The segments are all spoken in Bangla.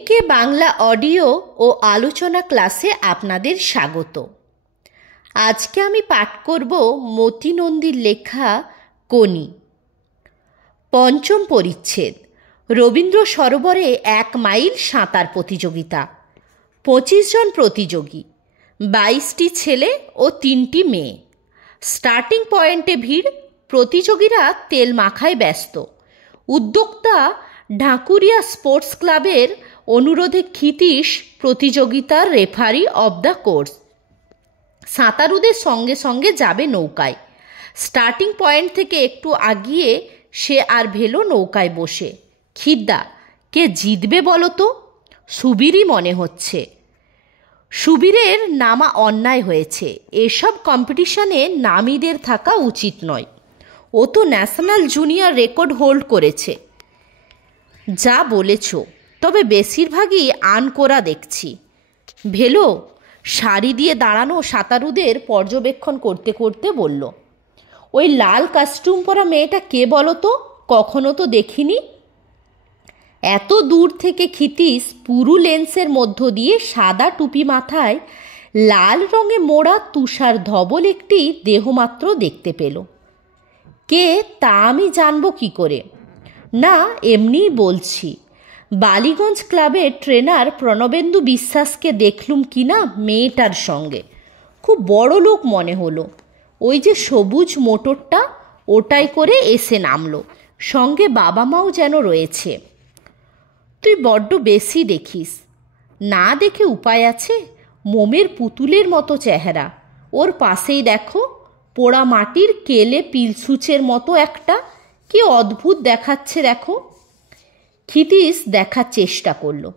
কে বাংলা অডিও ও আলোচনা ক্লাসে আপনাদের স্বাগত। আজকে আমি পাঠ করব মতি নন্দীর লেখা কোনি, পঞ্চম পরিচ্ছেদ। রবীন্দ্র সরোবরে 1 মাইল সাঁতার প্রতিযোগিতা। 25 জন প্রতিযোগী, 22টি ছেলে ও 3টি মেয়ে। স্টার্টিং পয়েন্টে ভিড়। প্রতিযোগীরা তেল মাখায় ব্যস্ত। উদ্যোক্তা ঢাকুরিয়া স্পোর্টস ক্লাবের অনুরোধে ক্ষিতীশ প্রতিযোগিতার রেফারি অব দ্য কোর্স। সাঁতারুদের সঙ্গে সঙ্গে যাবে নৌকায়। স্টার্টিং পয়েন্ট থেকে একটু আগিয়ে সে আর ভেলো নৌকায় বসে। খিদ্দা, কে জিতবে বলো তো? সুবীরই মনে হচ্ছে। সুবীরের নামা অন্যায় হয়েছে। এসব কম্পিটিশনে নামীদের থাকা উচিত নয়। ও তো ন্যাশনাল জুনিয়র রেকর্ড হোল্ড করেছে। যা বলেছ, তবে বেশিরভাগই আনকোরা দেখছি। ভেলো শাড়ি দিয়ে দাঁড়ানো সাঁতারুদের পর্যবেক্ষণ করতে করতে বলল, ওই লাল কস্টিউম পরা মেয়েটা কে বলো তো? কখনো তো দেখিনি। এত দূর থেকে ক্ষিতীশ পুরু লেন্সের মধ্য দিয়ে সাদা টুপি মাথায় লাল রঙে মোড়া তুষার ধবল একটি দেহমাত্র দেখতে পেল। কে তা আমি জানবো কি করে? না, এমনিই বলছি। বালিগঞ্জ ক্লাবের ট্রেনার প্রণবেন্দু বিশ্বাসকে দেখলুম কিনা মেয়েটার সঙ্গে। খুব বড় লোক মনে হলো। ওই যে সবুজ মোটরটা, ওটাই করে এসে নামলো। সঙ্গে বাবা মাও যেন রয়েছে। তুই বড্ড বেশি দেখিস। না দেখে উপায় আছে? মোমের পুতুলের মতো চেহারা। ওর পাশেই দেখো, পোড়া মাটির কেলে পিলসুচের মতো একটা। কি অদ্ভুত দেখাচ্ছে দেখো। ক্ষিতীশ দেখার চেষ্টা করলো।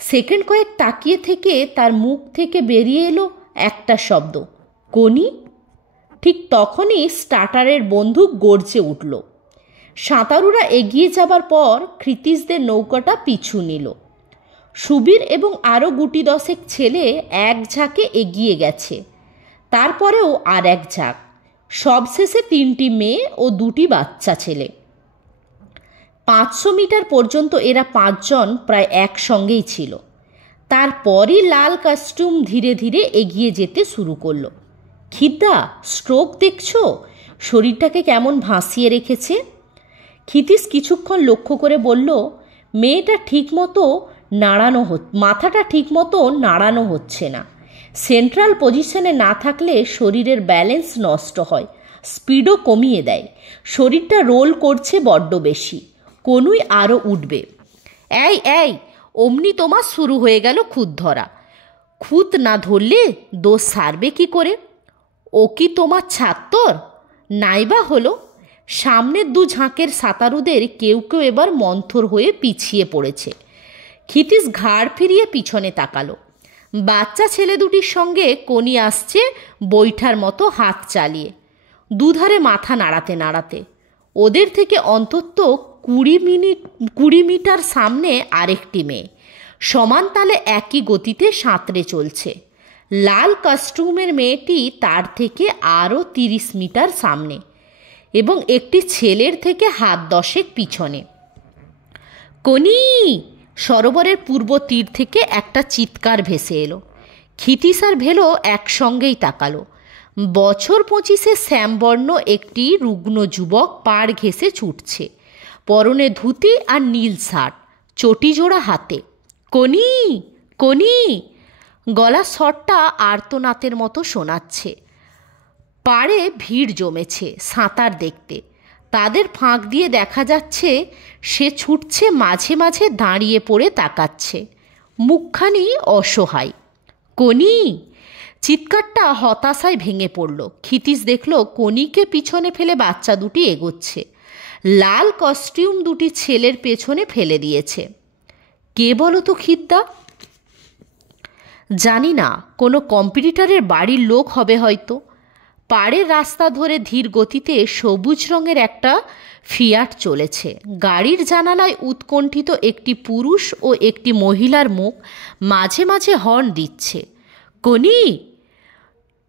সেকেন্ড কয়েক তাকিয়ে থেকে তার মুখ থেকে বেরিয়ে এলো একটা শব্দ, কোনি। ঠিক তখনই স্টার্টারের বন্দুক গর্জে উঠল। সাঁতারুরা এগিয়ে যাবার পর ক্ষিতীশদের নৌকাটা পিছু নিল। সুবীর এবং আরও গুটি 10 ছেলে এক ঝাঁকে এগিয়ে গেছে। তারপরেও আর এক ঝাঁক। সবশেষে 3টি মেয়ে ও 2টি বাচ্চা ছেলে। 500 মিটার পর্যন্ত এরা 5 জন প্রায় একসঙ্গেই ছিল। তারপরই লাল কস্টিউম ধীরে ধীরে এগিয়ে যেতে শুরু করলো। খিদ্দা, স্ট্রোক দেখছো? শরীরটাকে কেমন ভাসিয়ে রেখেছে। ক্ষিতীশ কিছুক্ষণ লক্ষ্য করে বলল, মেয়েটা ঠিকমতো মাথাটা ঠিকমতো নাড়ানো হচ্ছে না। সেন্ট্রাল পজিশনে না থাকলে শরীরের ব্যালেন্স নষ্ট হয়, স্পিডও কমিয়ে দেয়। শরীরটা রোল করছে বড্ড বেশি। কোনুই আরও উঠবে। এই অমনি তোমার শুরু হয়ে গেল খুদ ধরা। খুদ না ধরলে দোষ সারবে কি করে? ও কি তোমার ছাত্তর? নাইবা হলো। সামনের 2 ঝাঁকের সাঁতারুদের কেউ কেউ এবার মন্থর হয়ে পিছিয়ে পড়েছে। ক্ষিতীশ ঘাড় ফিরিয়ে পিছনে তাকালো। বাচ্চা ছেলে দুটির সঙ্গে কোনি আসছে বৈঠার মতো হাত চালিয়ে, দুধারে মাথা নাড়াতে নাড়াতে। ওদের থেকে অন্তত 20 মিটার সামনে আরেকটি মেয়ে সমান তালে একই গতিতে সাঁতরে চলছে। লাল কস্টিউমের মেয়েটি তার থেকে আরও 30 মিটার সামনে এবং একটি ছেলের থেকে হাত 10 পিছনে। কোনি! সরোবরের পূর্ব তীর থেকে একটা চিৎকার ভেসে এলো। ক্ষিতীশ আর ভেলো একসঙ্গেই তাকালো। বছর 25 শ্যামবর্ণ একটি রুগ্ন যুবক পাড় ঘেঁষে ছুটছে। পরনে ধুতি আর নীল শার্ট, চটিজোড়া হাতে। কোনি, কোনি! গলার স্বরটা আর্তনাদের মতো শোনাচ্ছে। পাড়ে ভিড় জমেছে সাঁতার দেখতে। তাদের ফাঁক দিয়ে দেখা যাচ্ছে সে ছুটছে, মাঝে মাঝে দাঁড়িয়ে পড়ে তাকাচ্ছে, মুখখানি অসহায়। কোনি! চিৎকারটা হতাশায় ভেঙে পড়ল। ক্ষিতীশ দেখল কোনিকে পিছনে ফেলে বাচ্চা দুটি এগোচ্ছে। লাল কস্টিউম দুটি ছেলের পেছনে ফেলে দিয়েছে। কে বলো তো খিদ্দা? জানি না, কোনো কম্পিটিটরের বাড়ির লোক হবে হয়তো। পাড়ের রাস্তা ধরে ধীর গতিতে সবুজ রঙের একটা ফিয়াট চলেছে। গাড়ির জানালায় উৎকণ্ঠিত একটি পুরুষ ও একটি মহিলার মুখ মাঝে মাঝে হর্ন দিচ্ছে। কোনি!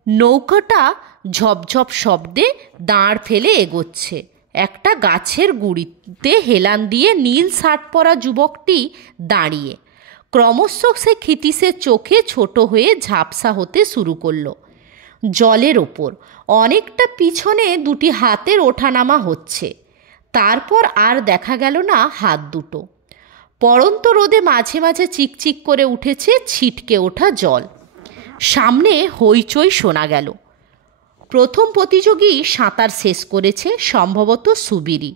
নৌকাটা ঝপঝপ শব্দে দাঁড় ফেলে এগোচ্ছে। একটা গাছের গুঁড়িতে হেলান দিয়ে নীল শার্ট পরা যুবকটি দাঁড়িয়ে। ক্রমশ সে ক্ষিতীশের চোখে ছোট হয়ে ঝাপসা হতে শুরু করলো। জলের ওপর অনেকটা পিছনে দুটি হাতের ওঠানামা হচ্ছে। তারপর আর দেখা গেল না হাত দুটো। পড়ন্ত রোদে মাঝে মাঝে চিকচিক করে উঠেছে ছিটকে ওঠা জল। সামনে হইচই শোনা গেল। প্রথম প্রতিযোগী সাঁতার শেষ করেছে, সম্ভবত সুবিরি।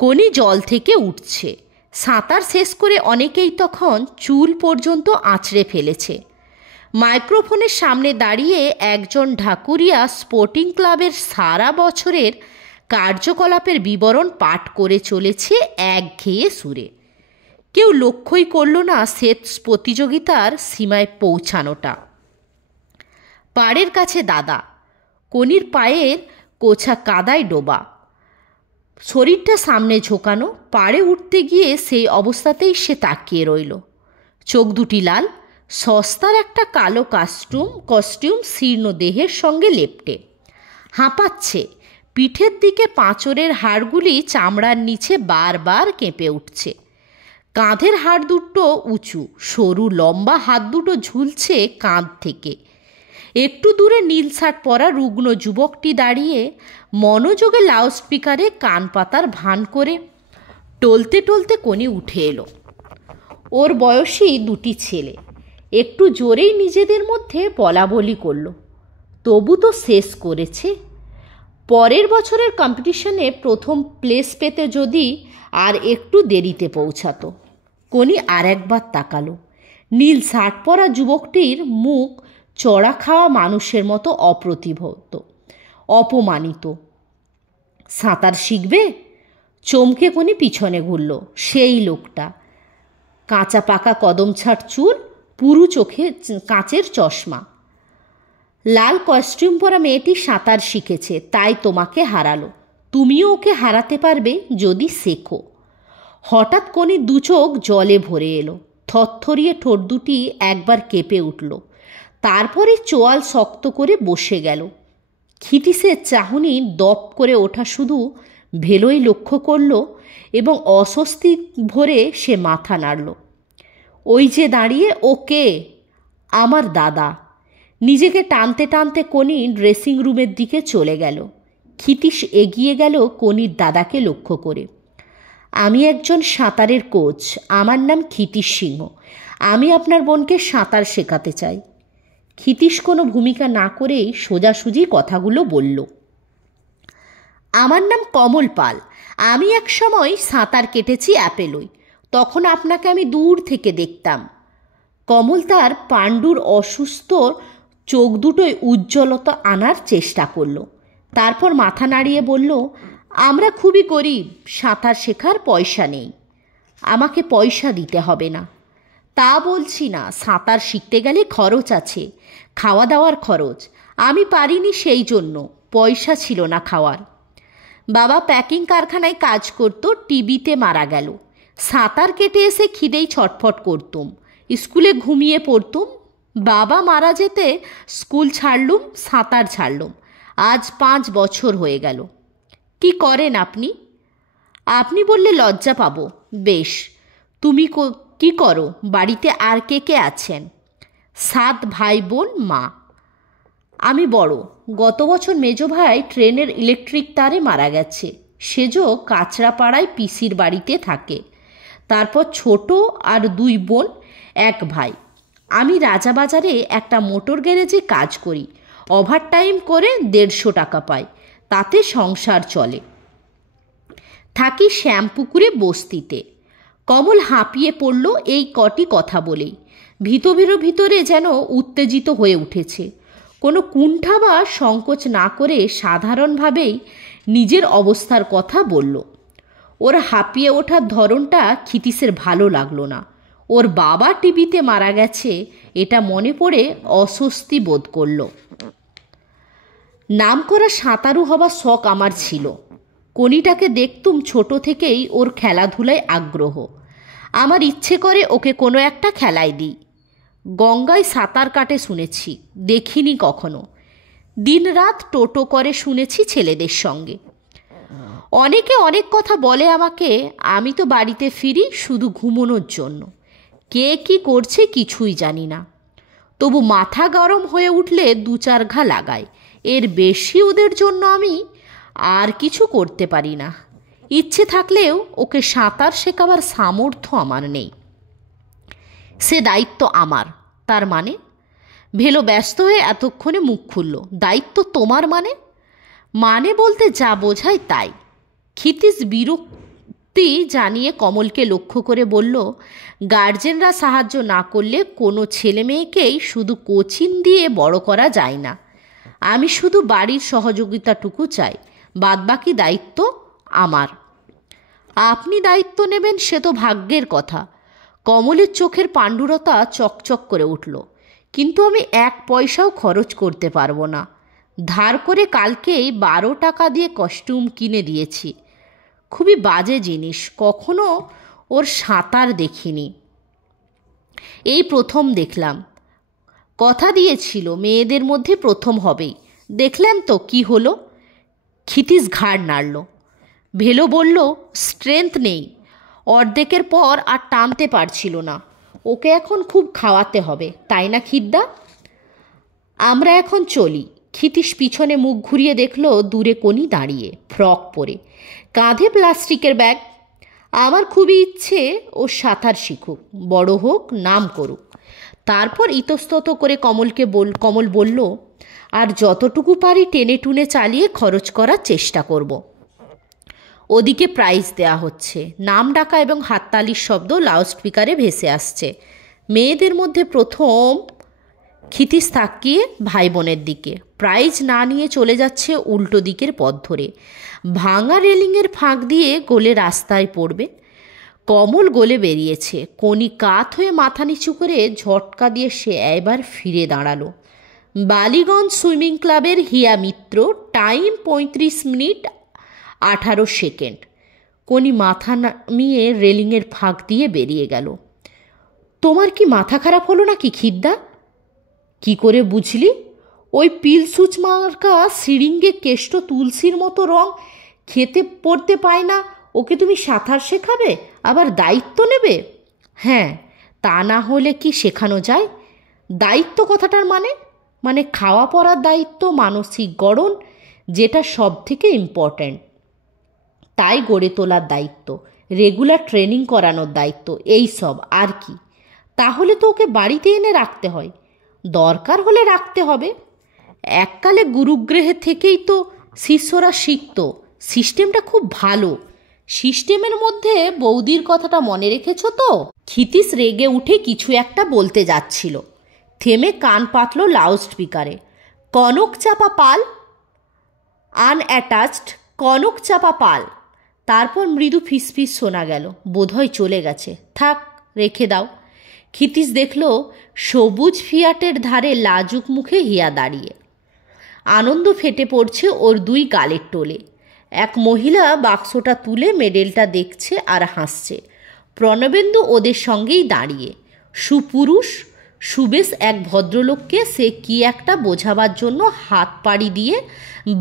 কোনি জল থেকে উঠছে। সাঁতার শেষ করে অনেকেই তখন চুল পর্যন্ত আঁচড়ে ফেলেছে। মাইক্রোফোনের সামনে দাঁড়িয়ে একজন ঢাকুরিয়া স্পোর্টিং ক্লাবের সারা বছরের কার্যকলাপের বিবরণ পাঠ করে চলেছে একঘেয়ে সুরে। কেউ লক্ষ্যই করল না শেষ প্রতিযোগিতার সীমায় পৌঁছানোটা। পাড়ের কাছে দাদা, কোনির পায়ের কোছা কাদায় ডোবা, শরীরটা সামনে ঝোঁকানো। পাড়ে উঠতে গিয়ে সেই অবস্থাতেই সে তাকিয়ে রইল। চোখ দুটি লাল। সস্তার একটা কালো কস্টিউম শীর্ণ দেহের সঙ্গে লেপ্টে হাঁপাচ্ছে। পিঠের দিকে পাঁচরের হাড়গুলি চামড়ার নিচে বারবার কেঁপে উঠছে। কাঁধের হাড় দুটো উঁচু, সরু লম্বা হাত দুটো ঝুলছে কাঁধ থেকে। একটু দূরে নীল শার্ট পরা রুগ্ন যুবকটি দাঁড়িয়ে মনোযোগে লাউডস্পিকারে কান পাতার ভান করে। টলতে টলতে কোনি উঠে এলো। ওর বয়সী দুটি ছেলে একটু জোরেই নিজেদের মধ্যে বলাবলি করলো। তবু তো শেষ করেছে। পরের বছরের কম্পিটিশনে প্রথম প্লেস পেতে যদি আর একটু দেরিতে পৌঁছাতো। কোনি আর একবার তাকালো। নীল শার্ট পরা যুবকটির মুখ চড়া খাওয়া মানুষের মতো অপ্রতিভূত, অপমানিত। সাঁতার শিখবে? চমকে কোনি পিছনে ঘুরল। সেই লোকটা, কাঁচা পাকা কদম ছাট চুল, পুরু চোখে কাঁচের চশমা। লাল কস্টিউম পরা মেয়েটি সাঁতার শিখেছে, তাই তোমাকে হারালো। তুমিও ওকে হারাতে পারবে যদি শেখো। হঠাৎ কোনি দু চোখ জলে ভরে এলো। থরথরিয়ে ঠোঁট দুটি একবার কেঁপে উঠল। তারপরে চোয়াল শক্ত করে বসে গেল। ক্ষিতীশের চাহনি দপ করে ওঠা শুধু ভেলোই লক্ষ্য করল এবং অস্বস্তি ভরে সে মাথা নাড়ল। ওই যে দাঁড়িয়ে, ও কে? আমার দাদা। নিজেকে টানতে টানতে কোনি ড্রেসিং রুমের দিকে চলে গেল। ক্ষিতীশ এগিয়ে গেল কোনির দাদাকে লক্ষ্য করে। আমি একজন সাঁতারের কোচ। আমার নাম ক্ষিতীশ সিংহ। আমি আপনার বোনকে সাঁতার শেখাতে চাই। ক্ষিতীশ কোনো ভূমিকা না করেই সোজাসুজি কথাগুলো বলল। আমার নাম কমল পাল। আমি এক সময় সাঁতার কেটেছি অ্যাপেলোয়। তখন আপনাকে আমি দূর থেকে দেখতাম। কমল তার পাণ্ডুর অসুস্থ চোখ দুটোয় উজ্জ্বলতা আনার চেষ্টা করল। তারপর মাথা নাড়িয়ে বলল, আমরা খুবই গরিব, সাঁতার শেখার পয়সা নেই। আমাকে পয়সা দিতে হবে না। তা বলছি না, সাঁতার শিখতে গেলে খরচ আছে, খাওয়া দাওয়ার খরচ। আমি পারিনি, সেই জন্য পয়সা ছিল না খাওয়ার। বাবা প্যাকিং কারখানায় কাজ করত, টিবিতে মারা গেল। সাঁতার কেটে এসে খিদেই ছটফট করতুম, স্কুলে ঘুমিয়ে পড়তুম। বাবা মারা যেতে স্কুল ছাড়লুম, সাঁতার ছাড়লুম। আজ 5 বছর হয়ে গেল। কি করেন আপনি? আপনি বললে লজ্জা পাবো। বেশ, তুমি কি করো? বাড়িতে আর কে কে আছেন? 7 ভাই বোন, মা। আমি বড়। গত বছর মেজো ভাই ট্রেনের ইলেকট্রিক তারে মারা গেছে। সেজো কাঁচরাপাড়ায় পিসির বাড়িতে থাকে। তারপর ছোট আর 2 বোন, 1 ভাই। আমি রাজাবাজারে একটা মোটর গ্যারেজে কাজ করি। ওভারটাইম করে 150 টাকা পাই, তাতে সংসার চলে। থাকি শ্যামপুকুরে বস্তিতে। কমল হাঁপিয়ে পড়ল এই কটি কথা বলেই। ভিতরে যেন উত্তেজিত হয়ে উঠেছে। কোনো কুণ্ঠা বা সংকোচ না করে সাধারণভাবেই নিজের অবস্থার কথা বলল। ওর হাঁপিয়ে ওঠার ধরনটা ক্ষিতীশের ভালো লাগলো না। ওর বাবা টিবিতে মারা গেছে এটা মনে পড়ে অস্বস্তি বোধ করল। নামকরা সাঁতারু হবার শখ আমার ছিল। কনিটাকে দেখতুম ছোট থেকেই ওর খেলাধুলায় আগ্রহ। আমার ইচ্ছে করে ওকে কোনো একটা খেলায় দিই। গঙ্গায় সাঁতার কাটে শুনেছি, দেখিনি কখনো। দিনরাত টোটো করে শুনেছি ছেলেদের সঙ্গে। অনেকে অনেক কথা বলে আমাকে। আমি তো বাড়িতে ফিরি শুধু ঘুমোনোর জন্য। কে কি করছে কিছুই জানি না। তবু মাথা গরম হয়ে উঠলে 2-4 ঘা লাগায়। এর বেশি ওদের জন্য আমি আর কিছু করতে পারি না। ইচ্ছে থাকলেও ওকে সাঁতার শেখাবার সামর্থ্য আমার নেই। সে দায়িত্ব আমার। তার মানে? ভেলো ব্যস্ত হয়ে এতক্ষণে মুখ খুলল। দায়িত্ব তোমার মানে? মানে বলতে যা বোঝায় তাই। ক্ষিতীশ বিরক্তি জানিয়ে কমলকে লক্ষ্য করে বলল, গার্জেনরা সাহায্য না করলে কোনো ছেলে মেয়েকেই শুধু কোচিং দিয়ে বড় করা যায় না। আমি শুধু বাড়ির সহযোগিতাটুকু চাই, বাদবাকি দায়িত্ব আমার। আপনি দায়িত্ব নেবেন সে তো ভাগ্যের কথা। কমলের চোখের পাণ্ডুরতা চকচক করে উঠল। কিন্তু আমি 1 পয়সাও খরচ করতে পারবো না। ধার করে কালকেই 12 টাকা দিয়ে কস্টিউম কিনে দিয়েছি। খুবই বাজে জিনিস, কখনো ওর সাঁতার দেখিনি, এই প্রথম দেখলাম। কথা দিয়েছিল মেয়েদের মধ্যে প্রথম হবেই। দেখলেন তো কি হলো? ক্ষিতীশ ঘাড় নাড়ল। ভেলো বলল, স্ট্রেংথ নেই, অর্ধেকের পর আর টানতে পারছিল না। ওকে এখন খুব খাওয়াতে হবে, তাই না খিদ্দা? আমরা এখন চলি। ক্ষিতীশ পিছনে মুখ ঘুরিয়ে দেখল দূরে কোনি দাঁড়িয়ে, ফ্রক পরে, কাঁধে প্লাস্টিকের ব্যাগ। আমার খুবই ইচ্ছে ও সাঁতার শিখুক, বড় হোক, নাম করুক। তারপর ইতস্তত করে কমল বলল, আর যতটুকু পারি টেনে টুনে চালিয়ে খরচ করার চেষ্টা করব। ওদিকে প্রাইজ দেয়া হচ্ছে, নাম ডাকা এবং হাততালির শব্দ লাউডস্পিকারে ভেসে আসছে। মেয়েদের মধ্যে প্রথম। ক্ষিতীশ তাকিয়ে ভাই বোনের দিকে। প্রাইজ না নিয়ে চলে যাচ্ছে উল্টো দিকের পথ ধরে, ভাঙা রেলিংয়ের ফাঁক দিয়ে গোলে রাস্তায় পড়বে। কমল গোলে বেরিয়েছে। কোনি কাত হয়ে মাথা নিচু করে ঝটকা দিয়ে সে এবার ফিরে দাঁড়ালো। বালিগঞ্জ সুইমিং ক্লাবের হিয়া মিত্র, টাইম 35 মিনিট 18 সেকেন্ড। কোনি মাথা নামিয়ে রেলিংয়ের ফাঁক দিয়ে বেরিয়ে গেল। তোমার কি মাথা খারাপ হলো নাকি খিদ্দা? কি করে বুঝলি? ওই পিল সুচ মার্কা সিরিঙ্গে কেষ্ট তুলসীর মতো রং খেতে পড়তে পায় না, ওকে তুমি সাঁতার শেখাবে, আবার দায়িত্ব নেবে? হ্যাঁ, তা না হলে কি শেখানো যায়? দায়িত্ব কথাটার মানে খাওয়া পড়ার দায়িত্ব, মানসিক গড়ন, যেটা সব থেকে ইম্পর্ট্যান্ট, তাই গড়ে তোলার দায়িত্ব, রেগুলার ট্রেনিং করানোর দায়িত্ব, এই সব। আর কি? তাহলে তো ওকে বাড়িতে এনে রাখতে হয়। দরকার হলে রাখতে হবে। এককালে গুরুগৃহে থেকেই তো শিষ্যরা শিখত। সিস্টেমটা খুব ভালো। সিস্টেমের মধ্যে বৌদির কথাটা মনে রেখেছ তো? ক্ষিতীশ রেগে উঠে কিছু একটা বলতে যাচ্ছিল, থেমে কান পাতল লাউডস্পিকারে। কনক চাপা পাল, আনঅ্যাটাচড কনক চাপা পাল। তারপর মৃদু ফিসফিস শোনা গেল, বোধহয় চলে গেছে, থাক, রেখে দাও। ক্ষিতীশ দেখল সবুজ ফিয়াটের ধারে লাজুক মুখে হিয়া দাঁড়িয়ে। আনন্দ ফেটে পড়ছে ওর 2 গালের টোলে। এক মহিলা বাক্সটা তুলে মেডেলটা দেখছে আর হাসছে। প্রণবেন্দু ওদের সঙ্গেই দাঁড়িয়ে। সুপুরুষ সুবেশ এক ভদ্রলোককে সে কি একটা বোঝাবার জন্য হাত পাড়ি দিয়ে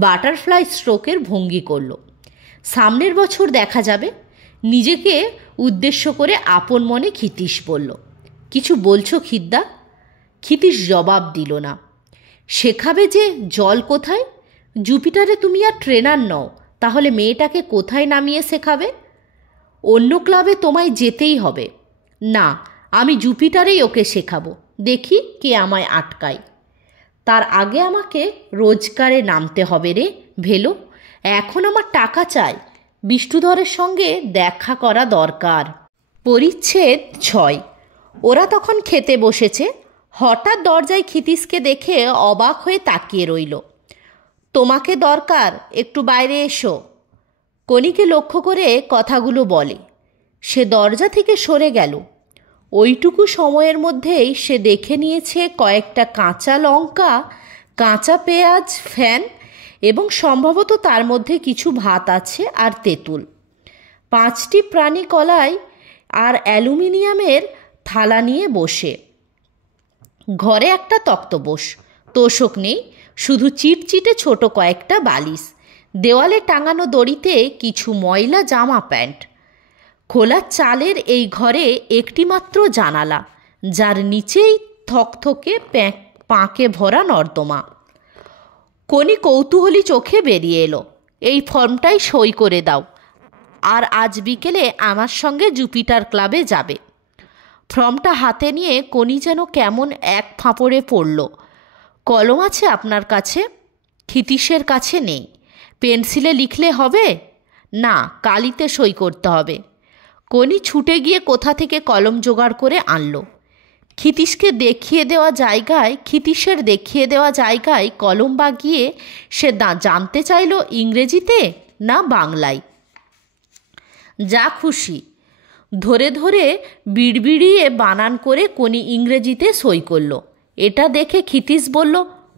বাটারফ্লাই স্ট্রোকের ভঙ্গি করল। সামনের বছর দেখা যাবে। নিজেকে উদ্দেশ্য করে আপন মনে ক্ষিতীশ বলল, কিছু বলছো খিদ্দা? ক্ষিতীশ জবাব দিল না। শেখাবে যে, জল কোথায়? জুপিটারে তুমি আর ট্রেনার নও, তাহলে মেয়েটাকে কোথায় নামিয়ে শেখাবে? অন্য ক্লাবে তোমায় যেতেই হবে। না, আমি জুপিটারেই ওকে শেখাবো, দেখি কে আমায় আটকায়। তার আগে আমাকে রোজগারে নামতে হবে রে ভেলো। এখন আমার টাকা চাই, বিষ্ণুধরের সঙ্গে দেখা করা দরকার। পরিচ্ছেদ 6। ওরা তখন খেতে বসেছে। হঠাৎ দরজায় ক্ষিতীশকে দেখে অবাক হয়ে তাকিয়ে রইল। তোমাকে দরকার, একটু বাইরে এসো। কনিকে লক্ষ্য করে কথাগুলো বলে। সে দরজা থেকে সরে গেল। ওইটুকু সময়ের মধ্যেই সে দেখে নিয়েছে কয়েকটা কাঁচা লঙ্কা, কাঁচা পেঁয়াজ, ফ্যান এবং সম্ভবত তার মধ্যে কিছু ভাত আছে আর তেঁতুল। 5টি প্রাণী কলাই আর অ্যালুমিনিয়ামের থালা নিয়ে বসে। ঘরে একটা তক্তপোষ, তোষক নেই, শুধু চিটচিটে ছোট কয়েকটা বালিশ, দেওয়ালে টাঙানো দড়িতে কিছু ময়লা জামা প্যান্ট। খোলা চালের এই ঘরে একটি মাত্র জানালা, যার নিচেই থকথকে পাঁকে ভরা নর্দমা। কোনি কৌতূহলী চোখে বেরিয়ে এলো। এই ফর্মটাই সই করে দাও, আর আজ বিকেলে আমার সঙ্গে জুপিটার ক্লাবে যাবে। ফর্মটা হাতে নিয়ে কোনি যেন কেমন এক ফাঁপড়ে পড়ল। কলম আছে আপনার কাছে? ক্ষিতীশের কাছে নেই। পেন্সিলে লিখলে হবে? না, কালিতে সই করতে হবে। কোনি ছুটে গিয়ে কোথা থেকে কলম জোগাড় করে আনলো। ক্ষিতীশের দেখিয়ে দেওয়া জায়গায় কলম বাগিয়ে সে জানতে চাইল ইংরেজিতে না বাংলায়। যা খুশি, ধরে ধরে বিড়বিড়িয়ে বানান করে কোনি ইংরেজিতে সই করল। এটা দেখে ক্ষিতীশ বলল,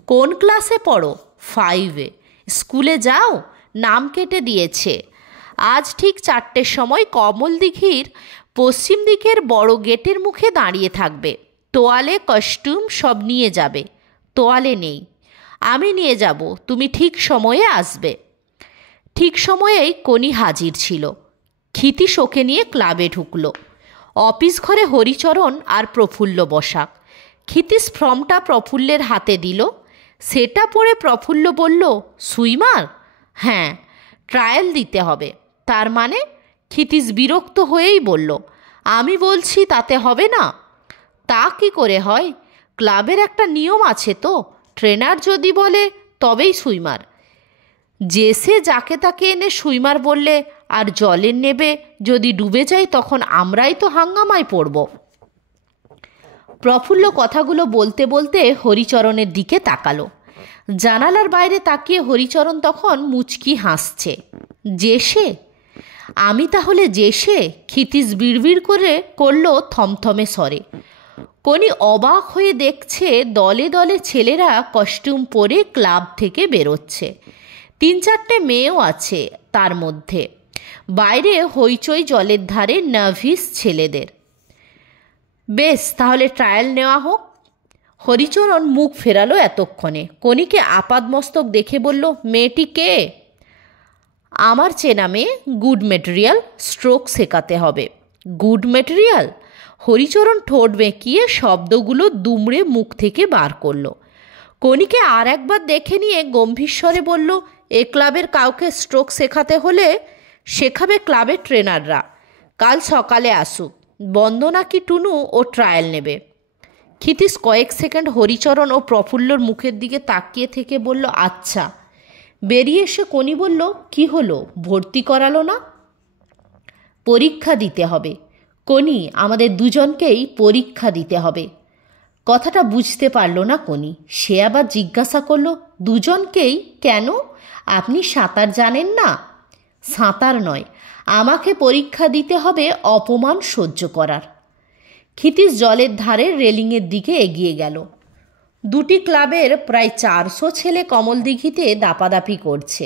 কোন ক্লাসে পড়ো? 5-এ। স্কুলে যাও? নাম কেটে দিয়েছে। আজ ঠিক 4টের সময় কমল দিঘির পশ্চিম দিকের বড় গেটের মুখে দাঁড়িয়ে থাকবে। তোয়ালে, কস্টিউম সব নিয়ে যাবে। তোয়ালে নেই, আমি নিয়ে যাব, তুমি ঠিক সময়ে আসবে। ঠিক সময়েই কোনি হাজির ছিল। ক্ষিতীশ ওকে নিয়ে ক্লাবে ঢুকল। অফিস ঘরে হরিচরণ আর প্রফুল্ল বসা। ক্ষিতীশ ফর্মটা প্রফুল্লের হাতে দিল। সেটা পড়ে প্রফুল্ল বলল, সুইমার? হ্যাঁ, ট্রায়াল দিতে হবে। তার মানে? ক্ষিতীশ বিরক্ত হয়েই বলল, আমি বলছি তাতে হবে না। তা কি করে হয়? ক্লাবের একটা নিয়ম আছে তো। ট্রেনার যদি বলে তবেই সুইমার। যে সে যাকে তাকে এনে সুইমার বললে আর জলের নেবে যদি ডুবে যায়, তখন আমরাই তো হাঙ্গামায় পড়ব। প্রফুল্ল কথাগুলো বলতে বলতে হরিচরণের দিকে তাকালো। জানালার বাইরে তাকিয়ে হরিচরণ তখন মুচকি হাসছে। জেসে? আমি তাহলে জেসে? ক্ষিতীশ বিড়বিড় করে করল থমথমে স্বরে। কোনি অবাক হয়ে দেখছে দলে দলে ছেলেরা কস্টিউম পরে ক্লাব থেকে বেরোচ্ছে। 3-4টে মেয়েও আছে তার মধ্যে। বাইরে হইচই জলের ধারে নার্ভিস ছেলেদের। বেশ, তাহলে ট্রায়াল নেওয়া হোক। হরিচরণ মুখ ফেরালো এতক্ষণে। কোনিকে আপাদমস্তক দেখে বলল, মেয়েটি কে? আমার চেনা মেয়ে, গুড মেটেরিয়াল, স্ট্রোক শেখাতে হবে। Good material? হরিচরণ ঠোঁট বেঁকিয়ে শব্দগুলো দুমড়ে মুখ থেকে বার করল। কোনিকে আর একবার দেখে নিয়ে গম্ভীর স্বরে বলল, এ ক্লাবের কাউকে স্ট্রোক শেখাতে হলে শেখাবে ক্লাবের ট্রেনাররা। কাল সকালে আসুক। বন্দনা কি টুনু ও ট্রায়াল নেবে। ক্ষিতীশ কয়েক সেকেন্ড হরিচরণ ও প্রফুল্লর মুখের দিকে তাকিয়ে থেকে বলল, আচ্ছা। বেরিয়ে এসে কোনি বলল, কি হলো, ভর্তি করালো না? পরীক্ষা দিতে হবে কোনি, আমাদের দুজনকেই পরীক্ষা দিতে হবে। কথাটা বুঝতে পারল না কোনি। সে আবার জিজ্ঞাসা করল, দুজনকেই কেন? আপনি সাঁতার জানেন না? সাঁতার নয়, আমাকে পরীক্ষা দিতে হবে অপমান সহ্য করার। ক্ষিতীশ জলের ধারের রেলিংয়ের দিকে এগিয়ে গেল। দুটি ক্লাবের প্রায় 400 ছেলে কমল দিঘিতে দাপাদাপি করছে।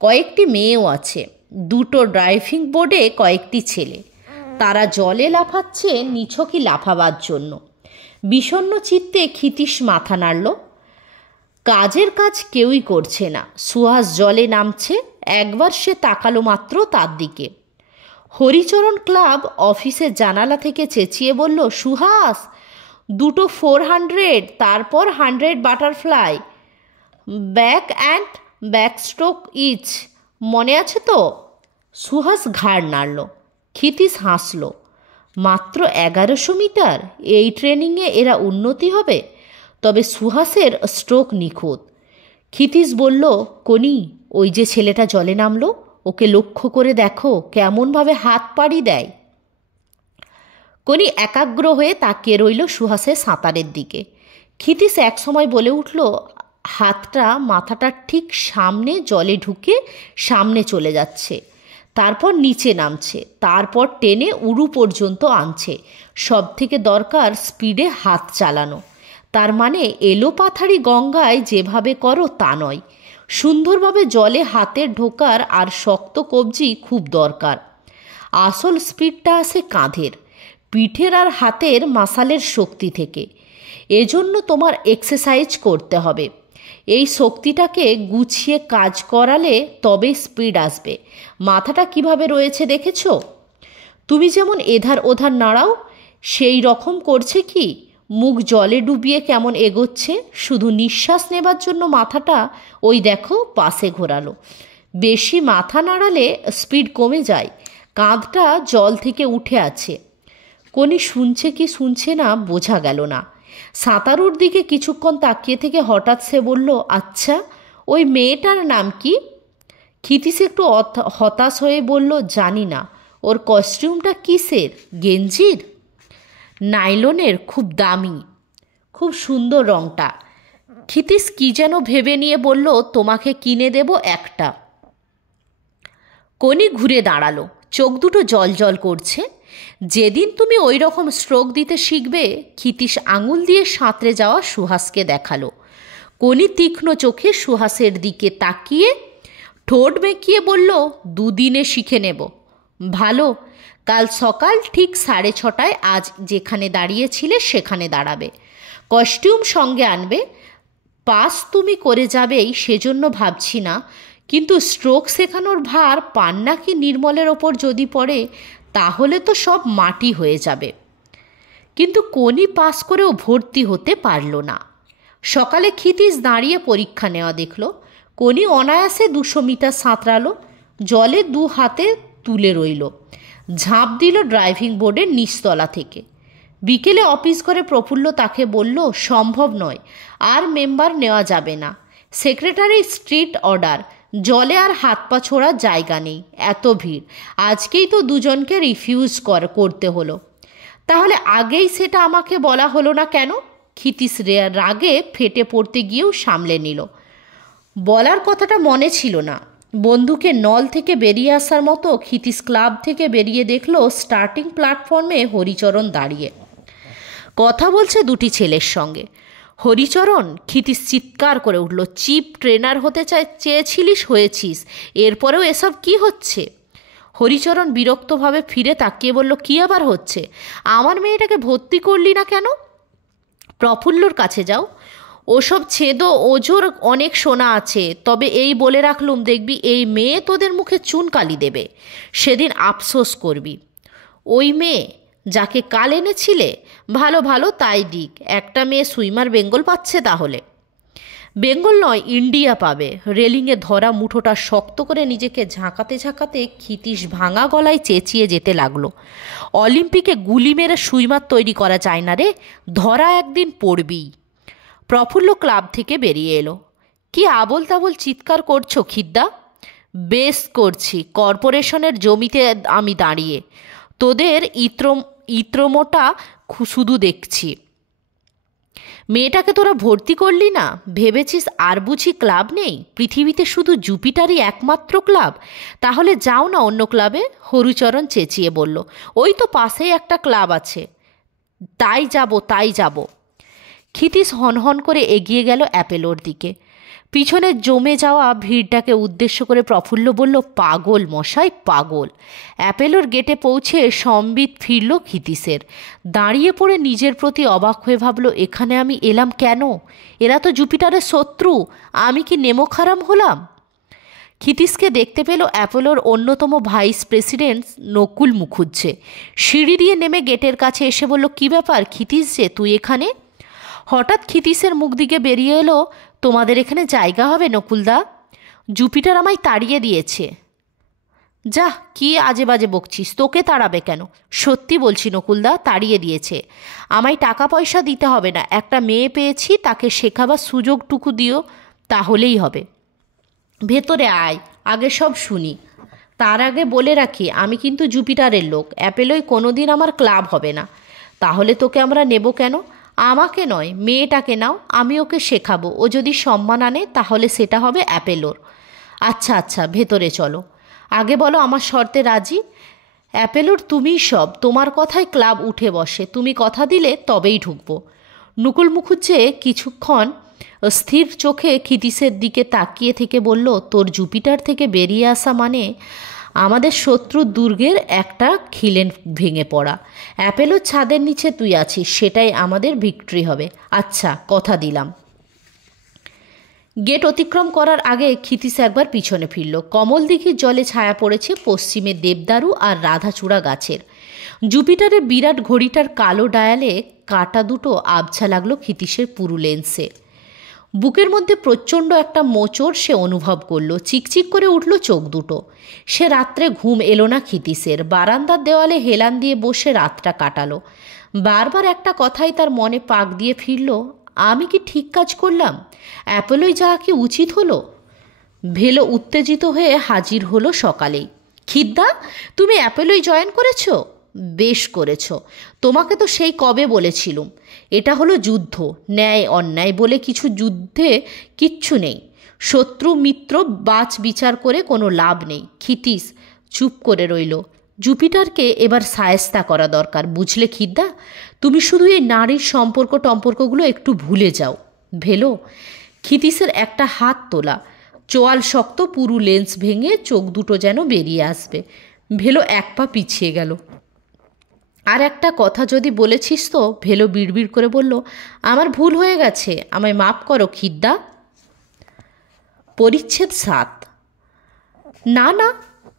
কয়েকটি মেয়েও আছে। দুটো ড্রাইভিং বোর্ডে কয়েকটি ছেলে। তারা জলে লাফাচ্ছে নিছকই লাফাবার জন্য। বিষণ্ণ চিত্তে ক্ষিতীশ মাথা নাড়ল। কাজের কাজ কেউই করছে না। সুহাস জলে নামছে। একবার সে তাকালো মাত্র তার দিকে। হরিচরণ ক্লাব অফিসের জানালা থেকে চেঁচিয়ে বলল, সুহাস, দুটো 400, তারপর 100 butterfly, back and backstroke each, মনে আছে তো? সুহাস ঘাড় নাড়ল। ক্ষিতীশ হাসল। মাত্র 1100 মিটার? এই ট্রেনিংয়ে এরা উন্নতি হবে? তবে সুহাসের স্ট্রোক নিখুঁত। ক্ষিতীশ বলল, কোনি, ওই যে ছেলেটা জলে নামলো, ওকে লক্ষ্য করে দেখো কেমনভাবে হাত পাড়ি দেয়। কোনি একাগ্র হয়ে তাকিয়ে রইল সুহাসের সাঁতারের দিকে। ক্ষিতীশ এক সময় বলে উঠল, হাতটা মাথাটার ঠিক সামনে জলে ঢুকে সামনে চলে যাচ্ছে, তারপর নিচে নামছে, তারপর টেনে উড়ু পর্যন্ত আনছে। সব থেকে দরকার স্পিডে হাত চালানো। তার মানে এলোপাথারি গঙ্গায় যেভাবে করো তা নয়। সুন্দরভাবে জলে হাতের ঢোকার আর শক্ত কবজি খুব দরকার। আসল স্পিডটা আসে কাঁধের, পিঠের আর হাতের মাসালের শক্তি থেকে। এজন্য তোমার এক্সারসাইজ করতে হবে। এই শক্তিটাকে গুছিয়ে কাজ করালে তবে স্পিড আসবে। মাথাটা কিভাবে রয়েছে দেখেছো? তুমি যেমন এধার ওধার নাড়াও সেই রকম করছে কি, মুখ জলে ডুবিয়ে কেমন এগোচ্ছে, শুধু নিঃশ্বাস নেবার জন্য মাথাটা ওই দেখো পাশে ঘোরালো। বেশি মাথা নাড়ালে স্পিড কমে যায়, কাঁধটা জল থেকে উঠে আছে। কোনি শুনছে কি শুনছে না বোঝা গেল না। সাঁতারুর দিকে কিছুক্ষণ তাকিয়ে থেকে হঠাৎ সে বলল, আচ্ছা ওই মেয়েটার নাম কি? ক্ষিতিশ একটু হতাশ হয়ে বলল, জানি না। ওর কস্টিউমটা কিসের? গেঞ্জির? নাইলনের, খুব দামি, খুব সুন্দর রংটা। ক্ষিতিশ কি যেন ভেবে নিয়ে বলল, তোমাকে কিনে দেব একটা। কোনি ঘুরে দাঁড়ালো, চোখ দুটো জল জল করছে। যেদিন তুমি ওই রকম স্ট্রোক দিতে শিখবে। ক্ষিতিশ আঙুল দিয়ে সাঁতরে যাওয়া সুহাসকে দেখালো। কোনি তীক্ষ্ণ চোখে সুহাসের দিকে তাকিয়ে ঠোঁট বেঁকিয়ে বলল, দুদিনে শিখে নেব। ভালো, কাল সকাল ঠিক 6:30টায় আজ যেখানে দাঁড়িয়েছিলে সেখানে দাঁড়াবে। কস্টিউম সঙ্গে আনবে। পাস তুমি করে যাবেই সেজন্য ভাবছি না, কিন্তু স্ট্রোক শেখানোর ভার পান্না কি নির্মলের ওপর যদি পড়ে তাহলে তো সব মাটি হয়ে যাবে। কিন্তু কোনি পাস করেও ভর্তি হতে পারল না। সকালে ক্ষিতিশ দাঁড়িয়ে পরীক্ষা নেওয়া দেখল। কোনি অনায়াসে 200 মিটার সাঁতরালো, জলে 2 হাতে তুলে রইল, ঝাঁপ দিল ড্রাইভিং বোর্ডের নিচতলা থেকে। বিকেলে অফিস করে প্রফুল্ল তাকে বলল, সম্ভব নয়, আর মেম্বার নেওয়া যাবে না। সেক্রেটারি স্ট্রিট অর্ডার, জলে আর হাত পা ছোড়ার জায়গা নেই, এত ভিড়। আজকেই তো দুজনকে রিফিউজ করতে হলো। তাহলে আগেই সেটা আমাকে বলা হলো না কেন? ক্ষিতিশ রাগে ফেটে পড়তে গিয়েও সামলে নিল। বলার কথাটা মনে ছিল না। বন্ধুকে নল থেকে বেরিয়ে আসার মতো ক্ষিতিশ ক্লাব থেকে বেরিয়ে দেখল স্টার্টিং প্ল্যাটফর্মে হরিচরণ দাঁড়িয়ে কথা বলছে 2টি ছেলের সঙ্গে। হরিচরণ! ক্ষিতিশ চিৎকার করে উঠল, চিপ ট্রেনার হতে চেয়েছিলিস, হয়েছিস, এরপরেও এসব কি হচ্ছে? হরিচরণ বিরক্তভাবে ফিরে তাকিয়ে বলল, কি আবার হচ্ছে? আমার মেয়েটাকে ভর্তি করলি না কেন? প্রফুল্লর কাছে যাও, ওসব ছেদো ওজোর অনেক শোনা আছে। তবে এই বলে রাখলুম, দেখবি এই মেয়ে তোদের মুখে চুনকালি দেবে, সেদিন আফসোস করবি। ওই মেয়ে যাকে কাল এনেছিলে? ভালো ভালো, তাই দিক। একটা মেয়ে সুইমার বেঙ্গল পাচ্ছে তাহলে। বেঙ্গল নয়, ইন্ডিয়া পাবে। রেলিংয়ে ধরা মুঠোটা শক্ত করে নিজেকে ঝাঁকাতে ঝাঁকাতে ক্ষিতিশ ভাঙা গলায় চেঁচিয়ে যেতে লাগলো, অলিম্পিকে গুলি মেরে সুইমার তৈরি করা যায় না রে, ধরা একদিন পড়বি। প্রফুল্ল ক্লাব থেকে বেরিয়ে এলো। কি আবোল তাবোল চিৎকার করছো খিদ্দা? বেশ করছি, কর্পোরেশনের জমিতে আমি দাঁড়িয়ে তোদের ইত্রমোটা শুধু দেখছি। মেয়েটাকে তোরা ভর্তি করলি না, ভেবেছিস আর বুঝি ক্লাব নেই? পৃথিবীতে শুধু জুপিটারই একমাত্র ক্লাব। তাহলে যাও না অন্য ক্লাবে। হরিচরণ চেঁচিয়ে বলল, ওই তো পাশেই একটা ক্লাব আছে। তাই যাব। ক্ষিতিশ হনহন করে এগিয়ে গেল অ্যাপেলোর দিকে। পিছনে জমে যাওয়া ভিড়টাকে উদ্দেশ্য করে প্রফুল্ল বলল, পাগল মশাই, পাগল। অ্যাপেলোর গেটে পৌঁছে সম্বিত ফিরল ক্ষিতিশের। দাঁড়িয়ে পড়ে নিজের প্রতি অবাক হয়ে ভাবল, এখানে আমি এলাম কেন? এরা তো জুপিটারের শত্রু, আমি কি নেমোখারাম হলাম? ক্ষিতিশকে দেখতে পেল অ্যাপোলোর অন্যতম ভাইস প্রেসিডেন্ট নকুল মুখুজ্জে। সিঁড়ি দিয়ে নেমে গেটের কাছে এসে বলল, কী ব্যাপার ক্ষিতিশ যে, তুই এখানে? হঠাৎ ক্ষিতিশের মুখ দিকে বেরিয়ে এলো, তোমাদের এখানে জায়গা হবে নকুলদা? জুপিটার আমায় তাড়িয়ে দিয়েছে। যা, কি আজে বাজে বকছিস, তোকে তাড়াবে কেন? সত্যি বলছি নকুলদা, তাড়িয়ে দিয়েছে। আমায় টাকা পয়সা দিতে হবে না, একটা মেয়ে পেয়েছি, তাকে শেখাবার সুযোগটুকু দিও, তাহলেই হবে। ভেতরে আয়, আগে সব শুনি। তার আগে বলে রাখি, আমি কিন্তু জুপিটারের লোক। অ্যাপেলোয় কোনো দিন আমার ক্লাব হবে না। তাহলে তোকে আমরা নেব কেন? আমাকে নয়, মেয়েটাকে নাও, আমি ওকে শেখাবো। ও যদি সম্মান আনে তাহলে সেটা হবে অ্যাপেলোর। আচ্ছা, ভেতরে চলো। আগে বলো আমার শর্তে রাজি? অ্যাপেলোর তুমিই সব, তোমার কথায় ক্লাব উঠে বসে। তুমি কথা দিলে তবেই ঢুকবো। নকুল মুখুজ্জে কিছুক্ষণ স্থির চোখে ক্ষিতিশের দিকে তাকিয়ে থেকে বলল, তোর জুপিটার থেকে বেরিয়ে আসা মানে আমাদের শত্রুর দুর্গের একটা খিলেন ভেঙে পড়া। অ্যাপেলোর ছাদের নিচে তুই আছিস, সেটাই আমাদের ভিক্টরি হবে। আচ্ছা, কথা দিলাম। গেট অতিক্রম করার আগে ক্ষিতিশ একবার পিছনে ফিরল। কমল দিঘির জলে ছায়া পড়েছে পশ্চিমে দেবদারু আর রাধাচূড়া গাছের। জুপিটারের বিরাট ঘড়িটার কালো ডায়ালে কাঁটা দুটো আবছা লাগলো ক্ষিতীশের পুরু লেন্সে। বুকের মধ্যে প্রচণ্ড একটা মোচড় সে অনুভব করলো। চিকচিক করে উঠল চোখ দুটো। সে রাত্রে ঘুম এলো না ক্ষিতীশের। বারান্দার দেওয়ালে হেলান দিয়ে বসে রাতটা কাটালো। বারবার একটা কথাই তার মনে পাক দিয়ে ফিরল, আমি কি ঠিক কাজ করলাম? অ্যাপোলোয় যাওয়া কি উচিত হলো? ভেলো উত্তেজিত হয়ে হাজির হলো সকালেই। খিদ্দা, তুমি অ্যাপোলোয় জয়েন করেছো? বেশ করেছো। তোমাকে তো সেই কবে বলেছিলুম, এটা হলো যুদ্ধ, ন্যায় অন্যায় বলে কিছু যুদ্ধে কিচ্ছু নেই। শত্রু মিত্র বাছ বিচার করে কোনো লাভ নেই। ক্ষিতীশ চুপ করে রইল। জুপিটারকে এবার সায়স্তা করা দরকার, বুঝলে খিদ্দা? তুমি শুধু এই নারীর সম্পর্কগুলো একটু ভুলে যাও। ভেলো, ক্ষিতীশের একটা হাত তোলা, চোয়াল শক্ত, পুরু লেন্স ভেঙে চোখ দুটো যেন বেরিয়ে আসবে। ভেলো এক পা পিছিয়ে গেল। আর একটা কথা যদি বলেছিস তো? ভেলো বিড়বিড় করে বলল, আমার ভুল হয়ে গেছে, আমায় মাফ করো খিদ্দা। পরিচ্ছেদ 7। না না,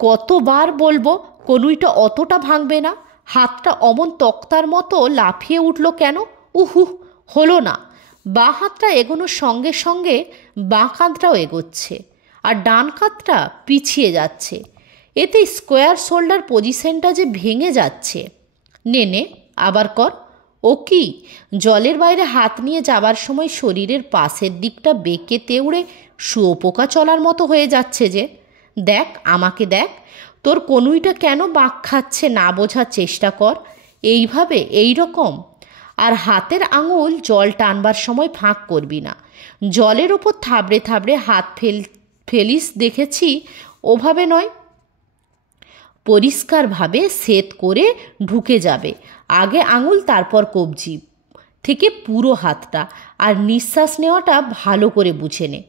কতবার বলবো, কনুইটা অতটা ভাঙবে না। হাতটা অমন তক্তার মতো লাফিয়ে উঠল কেন? উহু, হলো না। বাঁ হাতটা এগোনোর সঙ্গে সঙ্গে বাঁ কাঁধটাও এগোচ্ছে, আর ডান কাঁধটা পিছিয়ে যাচ্ছে। এতে স্কোয়ার শোল্ডার পজিশনটা যে ভেঙে যাচ্ছে। নে নে, আবার কর। ও কি, জলের বাইরে হাত নিয়ে যাবার সময় শরীরের পাশের দিকটা বেঁকে তেউড়ে শুয়োপোকা চলার মতো হয়ে যাচ্ছে যে। দেখ, আমাকে দেখ, তোর কনুইটা কেন বাঁক খাচ্ছে না বোঝার চেষ্টা কর। এইভাবে, এই রকম। আর হাতের আঙুল জল টানবার সময় ফাঁক করবি না। জলের ওপর থাবড়ে থাবড়ে হাত ফেলিস দেখেছি, ওভাবে নয়। পরিষ্কারভাবে সেট করে ঢুকে যাবে। আগে আঙুল, তারপর কবজি থেকে পুরো হাতটা। আর নিঃশ্বাস নেওয়াটা ভালো করে বুঝে নে।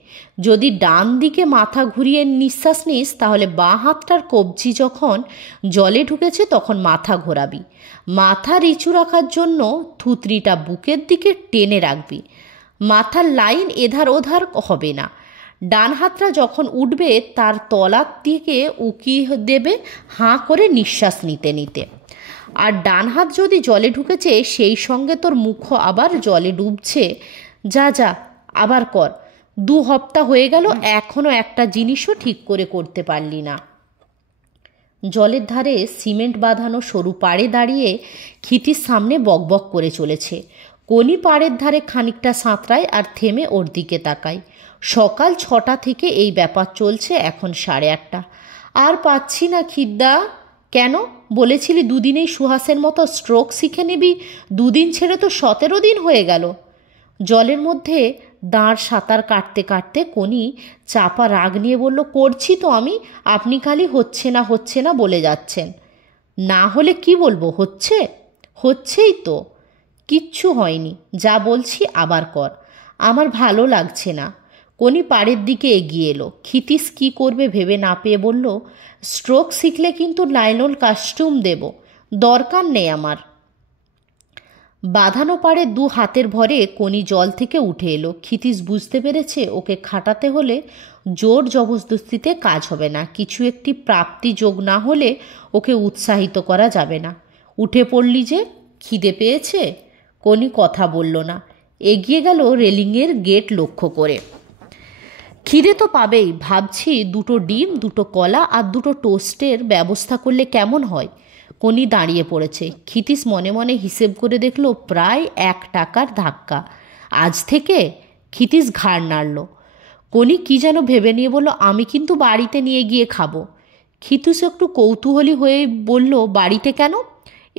যদি ডান দিকে মাথা ঘুরিয়ে নিঃশ্বাস নিস, তাহলে বাঁ হাতটার কবজি যখন জলে ঢুকেছে তখন মাথা ঘোরাবি। মাথা নিচু রাখার জন্য থুতনিটা বুকের দিকে টেনে রাখবি। মাথার লাইন এধার ওধার হবে না। ডান হাতটা যখন উঠবে তার তলার দিকে উকিয়ে দেবে, হাঁ করে নিঃশ্বাস নিতে নিতে। আর ডান হাত যদি জলে ঢুকেছে, সেই সঙ্গে তোর মুখ আবার জলে ডুবছে। যা যা, আবার কর। 2 সপ্তাহ হয়ে গেল, এখনও একটা জিনিসও ঠিক করে করতে পারলি না। জলের ধারে সিমেন্ট বাঁধানো সরু পাড়ে দাঁড়িয়ে ক্ষিতীশ সামনে বকবক করে চলেছে। কনি পাড়ের ধারে খানিকটা সাঁতরায় আর থেমে ওর দিকে তাকায়। সকাল 6টা থেকে এই ব্যাপার চলছে, এখন 8:30। আর পাচ্ছি না খিদ্দা। কেন? বলেছিলি 2 দিনেই সুহাসের মতো স্ট্রোক শিখে নিবি। 2 দিন ছেড়ে তো 17 দিন হয়ে গেল। জলের মধ্যে দাঁড় সাঁতার কাটতে কাটতে কনি চাপা রাগ নিয়ে বলল, করছি তো আমি, আপনি খালি হচ্ছে না বলে যাচ্ছেন। না হলে কি বলবো? হচ্ছেই তো। কিচ্ছু হয়নি, যা বলছি আবার কর। আমার ভালো লাগছে না। কনি পাড়ের দিকে এগিয়ে এলো। ক্ষিতীশ কী করবে ভেবে না পেয়ে বলল, স্ট্রোক শিখলে কিন্তু নাইলন কাস্টিউম দেব, দরকার নেই আমার। বাঁধানো পাড়ে 2 হাতের ভরে কনি জল থেকে উঠে এলো। ক্ষিতীশ বুঝতে পেরেছে ওকে খাটাতে হলে জোর জবরদস্তিতে কাজ হবে না। কিছু একটি প্রাপ্তি যোগ না হলে ওকে উৎসাহিত করা যাবে না। উঠে পড়লি যে, খিদে পেয়েছে? কনি কথা বলল না, এগিয়ে গেল রেলিংয়ের গেট লক্ষ্য করে। খিদে তো পাবেই, ভাবছি 2টো ডিম, 2টো কলা আর 2টো টোস্টের ব্যবস্থা করলে কেমন হয়। কনি দাঁড়িয়ে পড়েছে। ক্ষিতীশ মনে মনে হিসেব করে দেখল, প্রায় 1 টাকার ধাক্কা। আজ থেকে? ক্ষিতীশ ঘাড় নাড়ল। কনি কি যেন ভেবে নিয়ে বলল, আমি কিন্তু বাড়িতে নিয়ে গিয়ে খাবো। ক্ষিতীশ একটু কৌতূহলী হয়ে বলল, বাড়িতে কেন?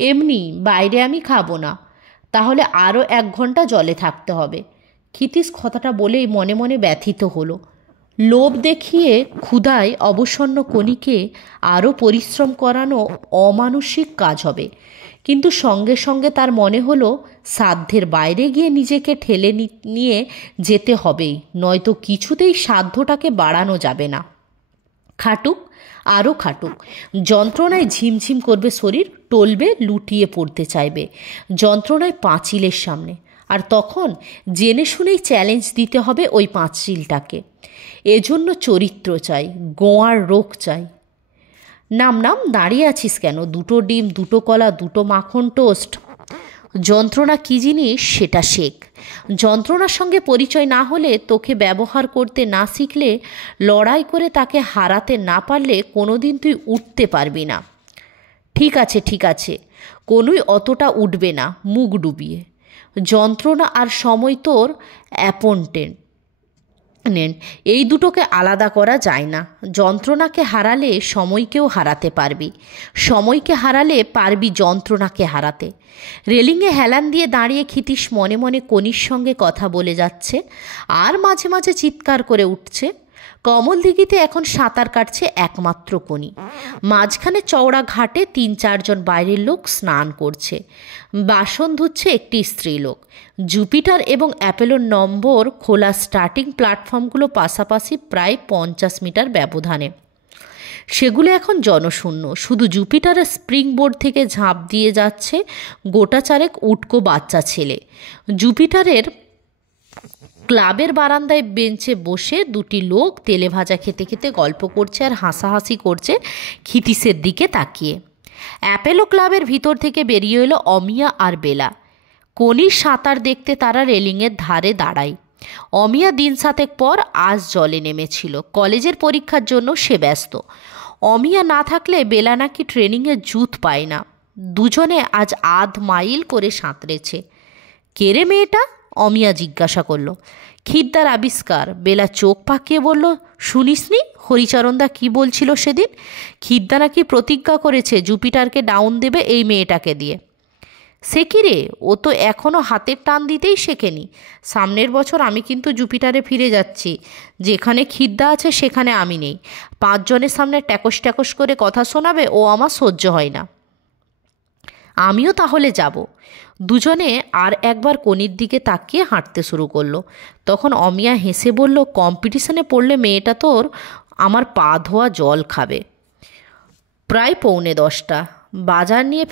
এমনি, বাইরে আমি খাবো না। তাহলে আরও 1 ঘন্টা জলে থাকতে হবে। ক্ষিতীশ কথাটা বলেই মনে মনে ব্যথিত হলো। লোভ দেখিয়ে ক্ষুধায় অবসন্ন কনিকে আরও পরিশ্রম করানো অমানুষিক কাজ হবে। কিন্তু সঙ্গে সঙ্গে তার মনে হলো, সাধ্যের বাইরে গিয়ে নিজেকে ঠেলে নিয়ে যেতে হবেই, নয়তো কিছুতেই সাধ্যটাকে বাড়ানো যাবে না। খাটুক, আরও খাটুক। যন্ত্রণায় ঝিমঝিম করবে শরীর, টলবে, লুটিয়ে পড়তে চাইবে যন্ত্রণায় পাঁচিলের সামনে। আর তখন জেনে শুনেই চ্যালেঞ্জ দিতে হবে ওই পাঁচিলটাকে। এজন্য চরিত্র চাই, গোয়ার রোগ চাই। নাম নাম, দাঁড়িয়ে আছিস কেন? 2টো ডিম, 2টো কলা, 2টো মাখন টোস্ট। যন্ত্রণা কী জিনিস সেটা শেখ। যন্ত্রণার সঙ্গে পরিচয় না হলে, তোকে ব্যবহার করতে না শিখলে, লড়াই করে তাকে হারাতে না পারলে কোনোদিন তুই উঠতে পারবি না। ঠিক আছে ঠিক আছে, কোনোই অতটা উঠবে না মুখ ডুবিয়ে। যন্ত্রণা আর সময় তোর অ্যাপয়েন্টেন্ট, এই দুটোকে আলাদা করা যায় না। যন্ত্রণাকে হারালে সময়কেও হারাতে পারবি, সময়কে হারালে পারবি যন্ত্রণাকে হারাতে। রেলিংয়ে হেলান দিয়ে দাঁড়িয়ে ক্ষিতীশ মনে মনে কনির সঙ্গে কথা বলে যাচ্ছে, আর মাঝে মাঝে চিৎকার করে উঠছে। কমলদিঘিতে এখন সাঁতার কাটছে একমাত্র কনি। মাঝখানে চওড়া ঘাটে 3-4 জন বাইরের লোক স্নান করছে। বাসন ধুচ্ছে একটি স্ত্রীলোক। জুপিটার এবং অ্যাপোলোর নম্বর খোলা স্টার্টিং প্ল্যাটফর্মগুলো পাশাপাশি প্রায় 50 মিটার ব্যবধানে। সেগুলো এখন জনশূন্য। শুধু জুপিটারের স্প্রিং বোর্ড থেকে ঝাঁপ দিয়ে যাচ্ছে গোটা চারেক উটকো বাচ্চা ছেলে। জুপিটারের ক্লাবের বারান্দায় বেঞ্চে বসে 2টি লোক তেলে ভাজা খেতে খেতে গল্প করছে আর হাসাহাসি করছে ক্ষিতীশের দিকে তাকিয়ে। অ্যাপোলো ক্লাবের ভিতর থেকে বেরিয়ে এলো অমিয়া আর বেলা। কনির সাঁতার দেখতে তারা রেলিংয়ের ধারে দাঁড়ায়। অমিয়া 7 পর আজ জলে নেমেছিল। কলেজের পরীক্ষার জন্য সে ব্যস্ত। অমিয়া না থাকলে বেলা নাকি ট্রেনিংয়ে জুত পায় না। দুজনে আজ আধ মাইল করে সাঁতরেছে। কে রে মেয়েটা? অমিয়া জিজ্ঞাসা করল। খিদ্দার আবিষ্কার। বেলা চোখ পাকিয়ে বলল, শুনিসনি হরিচরণদা কি বলছিল সেদিন? খিদ্দা নাকি প্রতিজ্ঞা করেছে জুপিটারকে ডাউন দেবে এই মেয়েটাকে দিয়ে। সে কি রে? ও তো এখনও হাতের টান দিতেই শেখেনি। সামনের বছর আমি কিন্তু জুপিটারে ফিরে যাচ্ছি। যেখানে খিদ্দা আছে সেখানে আমি নেই। 5 জনের সামনে ট্যাকস ট্যাকস করে কথা শোনাবে, ও আমার সহ্য হয় না। আমিও তাহলে যাব। দুজনে আর একবার কনির দিকে তাকিয়ে হাঁটতে শুরু করলো। তখন অমিয়া হেসে বলল, কম্পিটিশনে পড়লে মেয়েটা তোর আমার পা ধোয়া জল খাবে। প্রায় 9:45। বাজার নিয়ে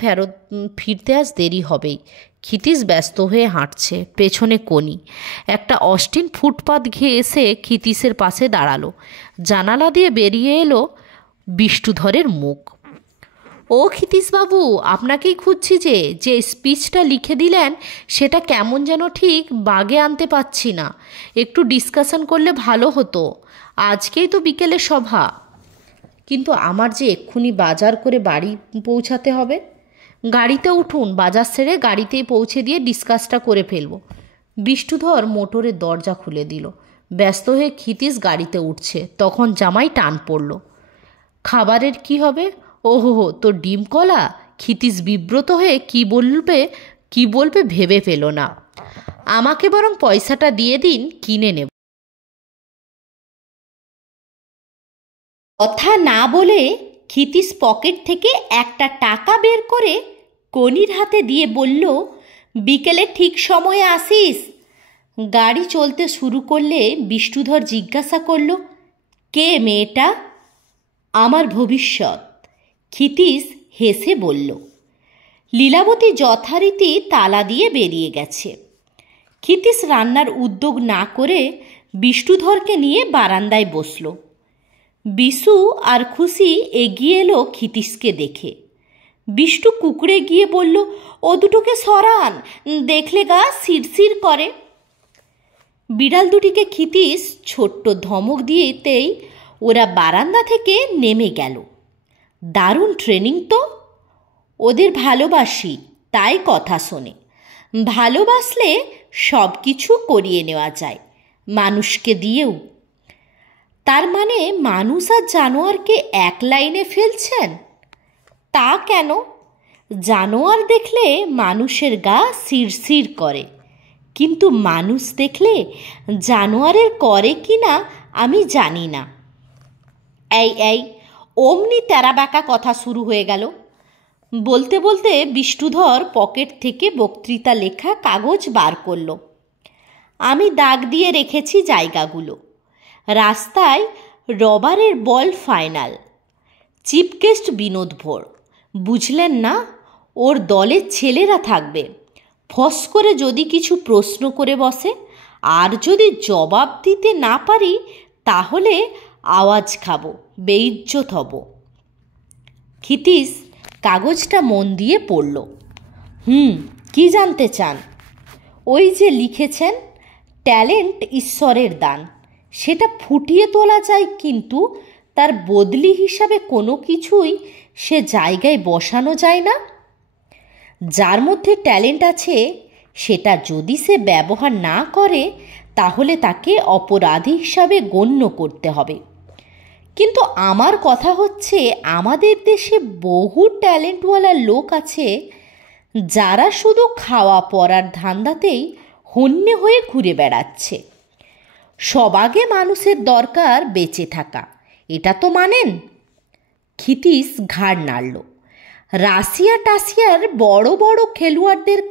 ফিরতে আজ দেরি হবেই। ক্ষিতীশ ব্যস্ত হয়ে হাঁটছে, পেছনে কনি। একটা অস্টিন ফুটপাত ঘিয়ে এসে ক্ষিতীশের পাশে দাঁড়ালো। জানালা দিয়ে বেরিয়ে এলো বিষ্ণুধরের মুখ। ও ক্ষিতীশবাবু, আপনাকেই খুঁজছি। যে স্পিচটা লিখে দিলেন সেটা কেমন যেন ঠিক বাগে আনতে পারছি না। একটু ডিসকাশন করলে ভালো হতো। আজকেই তো বিকেলে সভা। কিন্তু আমার যে এক্ষুনি বাজার করে বাড়ি পৌঁছাতে হবে। গাড়িতে উঠুন, বাজার সেরে গাড়িতেই পৌঁছে দিয়ে ডিসকাসটা করে ফেলব। বিষ্ণুধর মোটরের দরজা খুলে দিল। ব্যস্ত হয়ে ক্ষিতীশ গাড়িতে উঠছে, তখন জামাই টান পড়ল। খাবারের কি হবে? ওহো, তোর ডিম কলা? ক্ষিতীশ বিব্রত হয়ে কি বলবে ভেবে পেল না। আমাকে বরং পয়সাটা দিয়ে দিন, কিনে নেব। কথা না বলে ক্ষিতীশ পকেট থেকে একটা টাকা বের করে কনির হাতে দিয়ে বলল, বিকেলে ঠিক সময়ে আসিস। গাড়ি চলতে শুরু করলে বিষ্ণুধর জিজ্ঞাসা করল, কে মেয়েটা? আমার ভবিষ্যৎ। ক্ষিতীশ হেসে বলল। লীলাবতী যথারীতি তালা দিয়ে বেরিয়ে গেছে। ক্ষিতীশ রান্নার উদ্যোগ না করে বিষ্ণুধরকে নিয়ে বারান্দায় বসল। বিশু আর খুশি এগিয়ে এলো ক্ষিতীশকে দেখে। বিষ্ণু কুকড়ে গিয়ে বলল, ও দুটোকে সরান, দেখলে গা শিরশির করে। বিড়াল দুটিকে ক্ষিতীশ ছোট্ট ধমক দিয়েতেই ওরা বারান্দা থেকে নেমে গেল। দারুণ ট্রেনিং তো। ওদের ভালোবাসি, তাই কথা শোনে। ভালোবাসলে সব কিছু করিয়ে নেওয়া যায়, মানুষকে দিয়েও। তার মানে মানুষ আর জানোয়ারকে এক লাইনে ফেলছেন? তা কেন? জানোয়ার দেখলে মানুষের গা শিরশির করে, কিন্তু মানুষ দেখলে জানোয়ারের করে কি না আমি জানি না। এই অমনি তেরাবাঁকা কথা শুরু হয়ে গেল। বলতে বলতে বিষ্ণুধর পকেট থেকে বক্তৃতা লেখা কাগজ বার করল। আমি দাগ দিয়ে রেখেছি জায়গাগুলো। রাস্তায় রবারের বল ফাইনাল। চিফ গেস্ট বিনোদ ভোর, বুঝলেন না? ওর দলের ছেলেরা থাকবে। ফস করে যদি কিছু প্রশ্ন করে বসে, আর যদি জবাব দিতে না পারি তাহলে আওয়াজ খাবো, বেইজ্জত হব। ক্ষিতীশ কাগজটা মন দিয়ে পড়ল। কি জানতে চান? ওই যে লিখেছেন, ট্যালেন্ট ঈশ্বরের দান, সেটা ফুটিয়ে তোলা যায়, কিন্তু তার বদলি হিসাবে কোনো কিছুই সে জায়গায় বসানো যায় না। যার মধ্যে ট্যালেন্ট আছে সেটা যদি সে ব্যবহার না করে তাহলে তাকে অপরাধী হিসাবে গণ্য করতে হবে। কিন্তু আমার কথা হচ্ছে, আমাদের দেশে বহু ট্যালেন্টওয়ালা লোক আছে যারা শুধু খাওয়া পরার ধান্দাতেই হন্যে হয়ে ঘুরে বেড়াচ্ছে। সবাগে মানুষের দরকার বেঁচে থাকা, এটা তো মানেন? ক্ষিতীশ ঘাড় নাড়ল। রাশিয়া টাশিয়ার বড় বড় খেলোয়াড়দের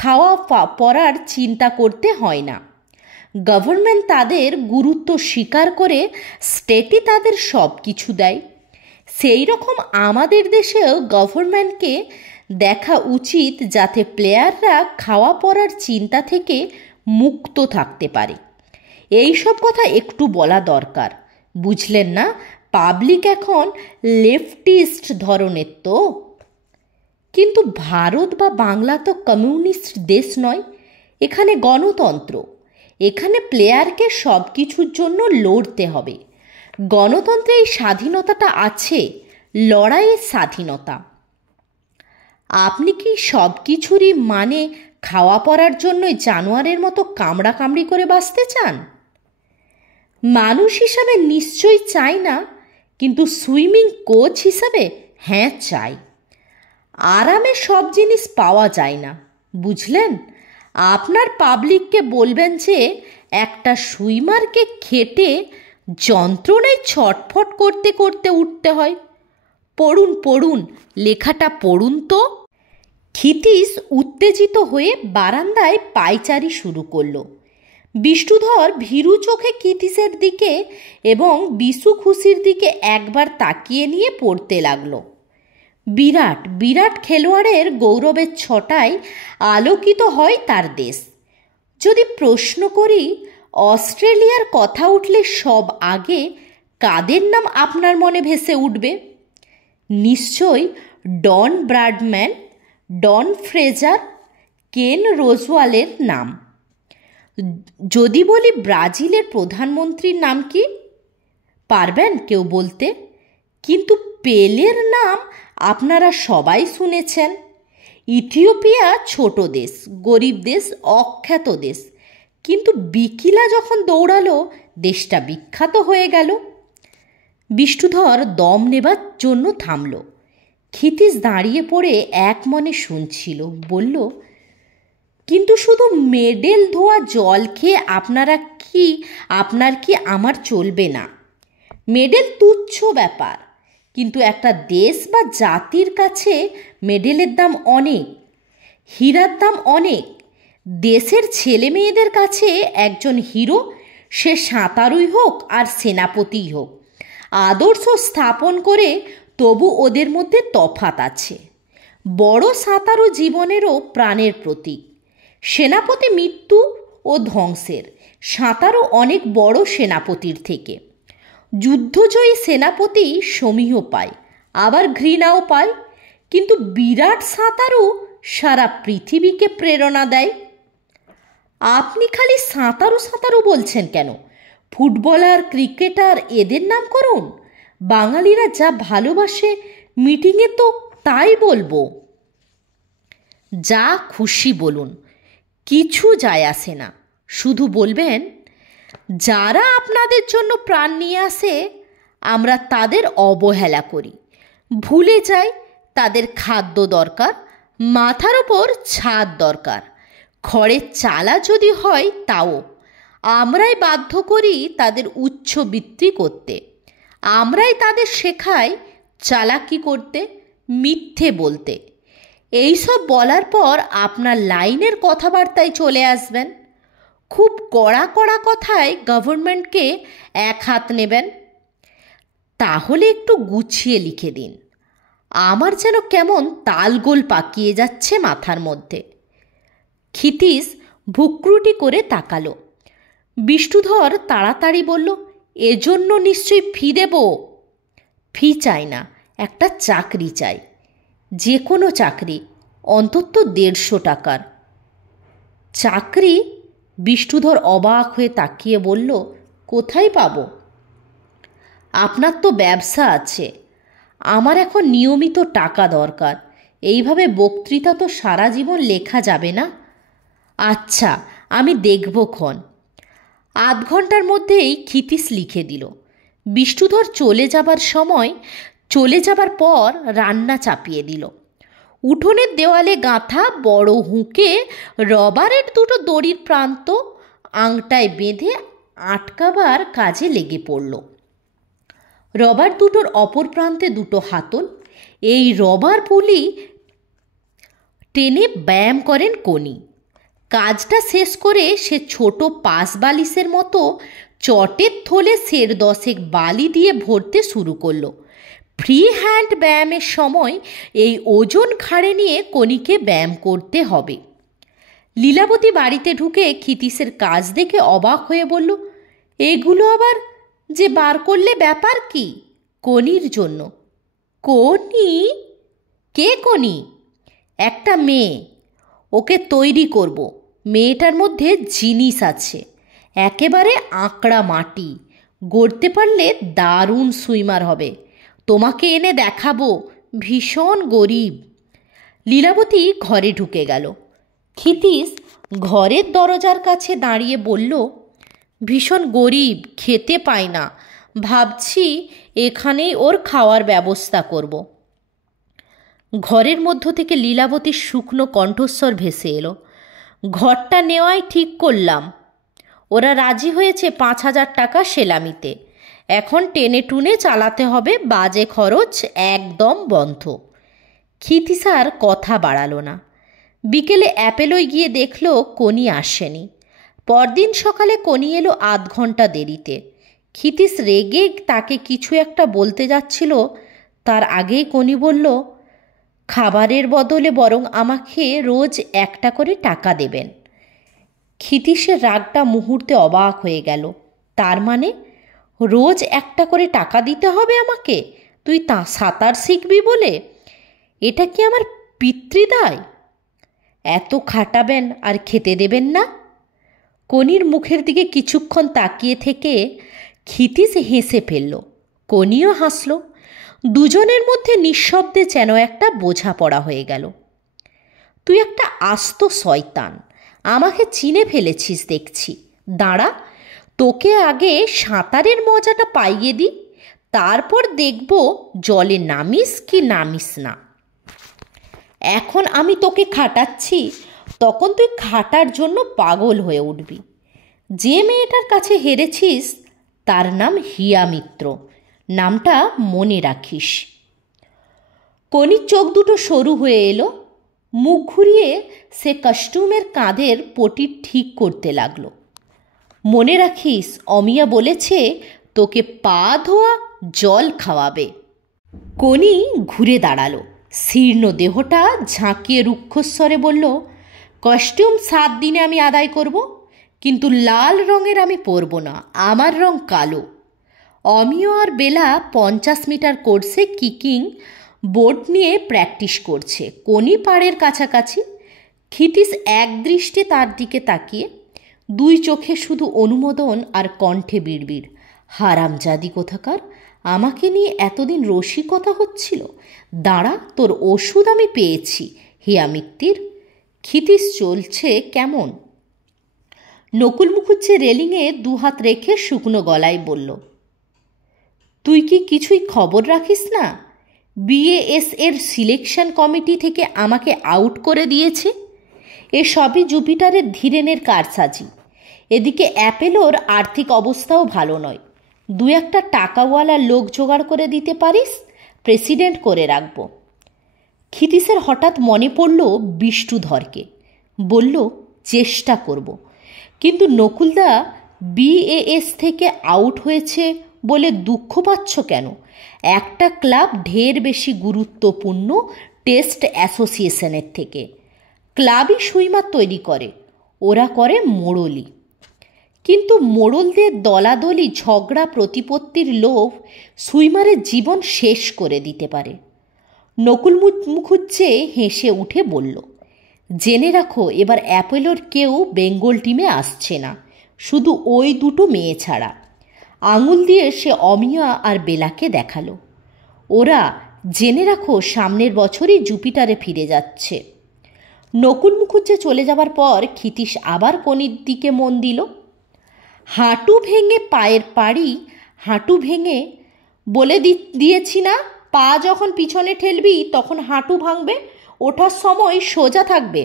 খাওয়া পরার চিন্তা করতে হয় না। গভর্নমেন্ট তাদের গুরুত্ব স্বীকার করে স্টেটই তাদের সব কিছু দেয়। সেই রকম আমাদের দেশেও গভর্নমেন্টকে দেখা উচিত যাতে প্লেয়াররা খাওয়া পরার চিন্তা থেকে মুক্ত থাকতে পারে। এই সব কথা একটু বলা দরকার, বুঝলেন না? পাবলিক এখন লেফটিস্ট ধরনের তো। কিন্তু ভারত বা বাংলা তো কমিউনিস্ট দেশ নয়, এখানে গণতন্ত্র। এখানে প্লেয়ারকে সব কিছুর জন্য লড়তে হবে। গণতন্ত্রে এই স্বাধীনতাটা আছে, লড়াইয়ের স্বাধীনতা। আপনি কি সব কিছুরই মানে খাওয়া পরার জন্যই জানোয়ারের মতো কামড়াকামড়ি করে বাঁচতে চান? মানুষ হিসাবে নিশ্চয়ই চাই না, কিন্তু সুইমিং কোচ হিসাবে হ্যাঁ চাই। আরামে সব জিনিস পাওয়া যায় না, বুঝলেন? আপনার পাবলিককে বলবেন যে একটা সুইমারকে খেটে যন্ত্রণায় ছটফট করতে করতে উঠতে হয়। পড়ুন, লেখাটা পড়ুন তো। ক্ষিতীশ উত্তেজিত হয়ে বারান্দায় পায়চারি শুরু করল। বিষ্ণুধর ভীরু চোখে ক্ষিতীশের দিকে এবং বিশু খুশির দিকে একবার তাকিয়ে নিয়ে পড়তে লাগলো। বিরাট বিরাট খেলোয়াড়ের গৌরবের ছটায় আলোকিত হয় তার দেশ। যদি প্রশ্ন করি, অস্ট্রেলিয়ার কথা উঠলে সব আগে কাদের নাম আপনার মনে ভেসে উঠবে? নিশ্চয়ই ডন ব্র্যাডম্যান, ডন ফ্রেজার, কেন রোজওয়ালের নাম। যদি বলি ব্রাজিলের প্রধানমন্ত্রীর নাম কি, পারবেন কেউ বলতে? কিন্তু পেলের নাম আপনারা সবাই শুনেছেন। ইথিওপিয়া ছোট দেশ, গরিব দেশ, অখ্যাত দেশ, কিন্তু বিকিলা যখন দৌড়ালো দেশটা বিখ্যাত হয়ে গেল। বিষ্ণুধর দম নেবার জন্য থামল। ক্ষিতীশ দাঁড়িয়ে পড়ে এক মনে শুনছিল, বলল, কিন্তু শুধু মেডেল ধোয়া জল খেয়ে আপনার কি আমার চলবে না? মেডেল তুচ্ছ ব্যাপার, কিন্তু একটা দেশ বা জাতির কাছে মেডেলের দাম অনেক, হীরার দাম অনেক। দেশের ছেলে মেয়েদের কাছে একজন হিরো সে সাঁতারুই হোক আর সেনাপতিই হোক, আদর্শ স্থাপন করে তবু ওদের মধ্যে তফাৎ আছে। বড় সাঁতারু জীবনেরও প্রাণের প্রতীক, সেনাপতি মৃত্যু ও ধ্বংসের, সাঁতারু অনেক বড় সেনাপতির থেকে। যুদ্ধজয়ী সেনাপতি সমীহ পায়, আবার ঘৃণাও পায়, কিন্তু বিরাট সাঁতারু সারা পৃথিবীকে প্রেরণা দেয়। আপনি খালি সাঁতারু বলছেন কেন? ফুটবলার, ক্রিকেটার এদের নাম করুন। বাঙালিরা যা ভালোবাসে মিটিংয়ে তো তাই বলবো। যা খুশি বলুন, কিছু যায় আসে না। শুধু বলবেন, যারা আপনাদের জন্য প্রাণ নিয়ে আসে আমরা তাদের অবহেলা করি, ভুলে যাই তাদের খাদ্য দরকার, মাথার ওপর ছাদ দরকার, খড়ের চালা যদি হয় তাও আমরাই বাধ্য করি তাদের উচ্চবৃত্তি করতে। আমরাই তাদের শেখাই চালাকি করতে, মিথ্যে বলতে। এইসব বলার পর আপনার লাইনের কথাবার্তায় চলে আসবেন। খুব কড়া কড়া কথায় গভর্নমেন্টকে এক হাত নেবেন। তাহলে একটু গুছিয়ে লিখে দিন, আমার যেন কেমন তালগোল পাকিয়ে যাচ্ছে মাথার মধ্যে। ক্ষিতীশ ভুক্রুটি করে তাকালো। বিষ্ণুধর তাড়াতাড়ি বলল, এজন্য নিশ্চয়ই ফি দেব। ফি চাই না, একটা চাকরি চাই, যে কোনো চাকরি, অন্তত 150 টাকার। চাকরি? বিষ্ণুধর অবাক হয়ে তাকিয়ে বলল, কোথায় পাবো? আপনার তো ব্যবসা আছে, আমার এখন নিয়মিত টাকা দরকার। এইভাবে বক্তৃতা তো সারা জীবন লেখা যাবে না। আচ্ছা, আমি দেখব ক্ষণ। 8 ঘন্টার মধ্যেই ক্ষিতীশ লিখে দিল। বিষ্ণুধর চলে যাবার পর রান্না চাপিয়ে দিল। উঠোনের দেওয়ালে গাঁথা বড় হুঁকে রবারের 2টো দড়ির প্রান্ত আংটায় বেঁধে আটকাবার কাজে লেগে পড়ল। রবার দুটোর অপর প্রান্তে 2টো হাতল। এই রবার পুলি টেনে ব্যায়াম করেন কোনি। কাজটা শেষ করে সে ছোট পাশ বালিশের মতো চটের থলে 10 বালি দিয়ে ভরতে শুরু করলো। ফ্রি হ্যান্ড ব্যায়ামের সময় এই ওজন ঘাড়ে নিয়ে কোনিকে ব্যায়াম করতে হবে। লীলাবতী বাড়িতে ঢুকে ক্ষিতীশের কাজ দেখে অবাক হয়ে বলল, এগুলো আবার যে বার করলে ব্যাপার কি? কোনির জন্য। কোনি? কে কোনি? একটা মেয়ে, ওকে তৈরি করব। মেয়েটার মধ্যে জিনিস আছে, একেবারে আঁকড়া মাটি, গড়তে পারলে দারুণ সুইমার হবে। তোমাকে এনে দেখাবো, ভীষণ গরিব। লীলাবতী ঘরে ঢুকে গেল। ক্ষিতীশ ঘরের দরজার কাছে দাঁড়িয়ে বলল, ভীষণ গরিব, খেতে পায় না, ভাবছি এখানেই ওর খাওয়ার ব্যবস্থা করব। ঘরের মধ্য থেকে লীলাবতীর শুকনো কণ্ঠস্বর ভেসে এলো, ঘরটা নেওয়াই ঠিক করলাম। ওরা রাজি হয়েছে 5,000 টাকা সেলামিতে। এখন টেনে টুনে চালাতে হবে, বাজে খরচ একদম বন্ধ। ক্ষিতীশ আর কথা বাড়ালো না। বিকেলে অ্যাপেলোয় গিয়ে দেখল কোনি আসেনি। পরদিন সকালে কোনি এলো 8 ঘন্টা দেরিতে। ক্ষিতীশ রেগে তাকে কিছু একটা বলতে যাচ্ছিল, তার আগেই কোনি বলল, খাবারের বদলে বরং আমাকে রোজ 1টা করে টাকা দেবেন। ক্ষিতীশের রাগটা মুহূর্তে অবাক হয়ে গেল। তার মানে রোজ 1টা করে টাকা দিতে হবে আমাকে, তুই সাঁতার শিখবি বলে? এটা কি আমার পিতৃদায়? এত খাটাবেন আর খেতে দেবেন না? কোনির মুখের দিকে কিছুক্ষণ তাকিয়ে থেকে ক্ষিতীশ হেসে ফেলল। কোনিও হাসল। দুজনের মধ্যে নিঃশব্দে যেন একটা বোঝাপড়া হয়ে গেল। তুই একটা আস্ত শয়তান, আমাকে চিনে ফেলেছিস দেখছি। দাঁড়া, তোকে আগে সাঁতারের মজাটা পাইয়ে দিই, তারপর দেখব জলে নামিস কি নামিস না। এখন আমি তোকে খাটাচ্ছি, তখন তুই খাটার জন্য পাগল হয়ে উঠবি। যে মেয়েটার কাছে হেরেছিস তার নাম হিয়া মিত্র, নামটা মনে রাখিস। কোনির চোখ দুটো সরু হয়ে এলো। মুখ ঘুরিয়ে সে কস্টিউমের কাঁধের পটি ঠিক করতে লাগলো। মনে রাখিস, অমিয়া বলেছে তোকে পা ধোয়া জল খাওয়াবে। কোনি ঘুরে দাঁড়ালো। শীর্ণ দেহটা ঝাঁকিয়ে রুক্ষস্বরে বলল, কস্টিউম 7 দিনে আমি আদায় করব, কিন্তু লাল রঙের আমি পরব না, আমার রং কালো। অমিয় আর বেলা 50 মিটার কোর্সে কিকিং বোর্ড নিয়ে প্র্যাকটিস করছে, কোনি পাড়ের কাছাকাছি। ক্ষিতীশ একদৃষ্টে তার দিকে তাকিয়ে, 2 চোখে শুধু অনুমোদন আর কণ্ঠে বিড়বিড়, হারামজাদি কোথাকার, আমাকে নিয়ে এতদিন রসিকতা হচ্ছিল। দাঁড়া, তোর ওষুধ আমি পেয়েছি। হিয়া মিত্তির। ক্ষিতীশ চলছে কেমন? নকুল মুখুজ্জে রেলিংয়ে 2 হাত রেখে শুকনো গলায় বলল, তুই কি কিছুই খবর রাখিস না? BAS এর সিলেকশন কমিটি থেকে আমাকে আউট করে দিয়েছে। এসবই জুপিটারের ধীরেনের কারসাজি। এদিকে অ্যাপেলোর আর্থিক অবস্থাও ভালো নয়। 2-1টা টাকাওয়ালা লোক জোগাড় করে দিতে পারিস, প্রেসিডেন্ট করে রাখব। ক্ষিতীশের হঠাৎ মনে পড়ল বিষ্ণুধরকে। বলল, চেষ্টা করব, কিন্তু নকুলদা BAS থেকে আউট হয়েছে বলে দুঃখ পাচ্ছ কেন? একটা ক্লাব ঢের বেশি গুরুত্বপূর্ণ টেস্ট অ্যাসোসিয়েশনের থেকে। ক্লাবই সুইমার তৈরি করে, ওরা করে মোড়লি। কিন্তু মোড়লদের দলাদলি ঝগড়া প্রতিপত্তির লোভ সুইমারের জীবন শেষ করে দিতে পারে। নকুল মুখুজ্জে হেসে উঠে বলল, জেনে রাখো এবার অ্যাপোলোর কেউ বেঙ্গল টিমে আসছে না, শুধু ওই দুটো মেয়ে ছাড়া। আঙুল দিয়ে সে অমিয়া আর বেলাকে দেখালো। ওরা, জেনে রাখো, সামনের বছরই জুপিটারে ফিরে যাচ্ছে। নকুল মুখুজ্জে চলে যাবার পর ক্ষিতীশ আবার কনির দিকে মন দিল। হাঁটু ভেঙে পায়ের পাড়ি, হাঁটু ভেঙে বলে দিয়েছি না, পা যখন পিছনে ঠেলবি তখন হাঁটু ভাঙবে, ওঠার সময় সোজা থাকবে।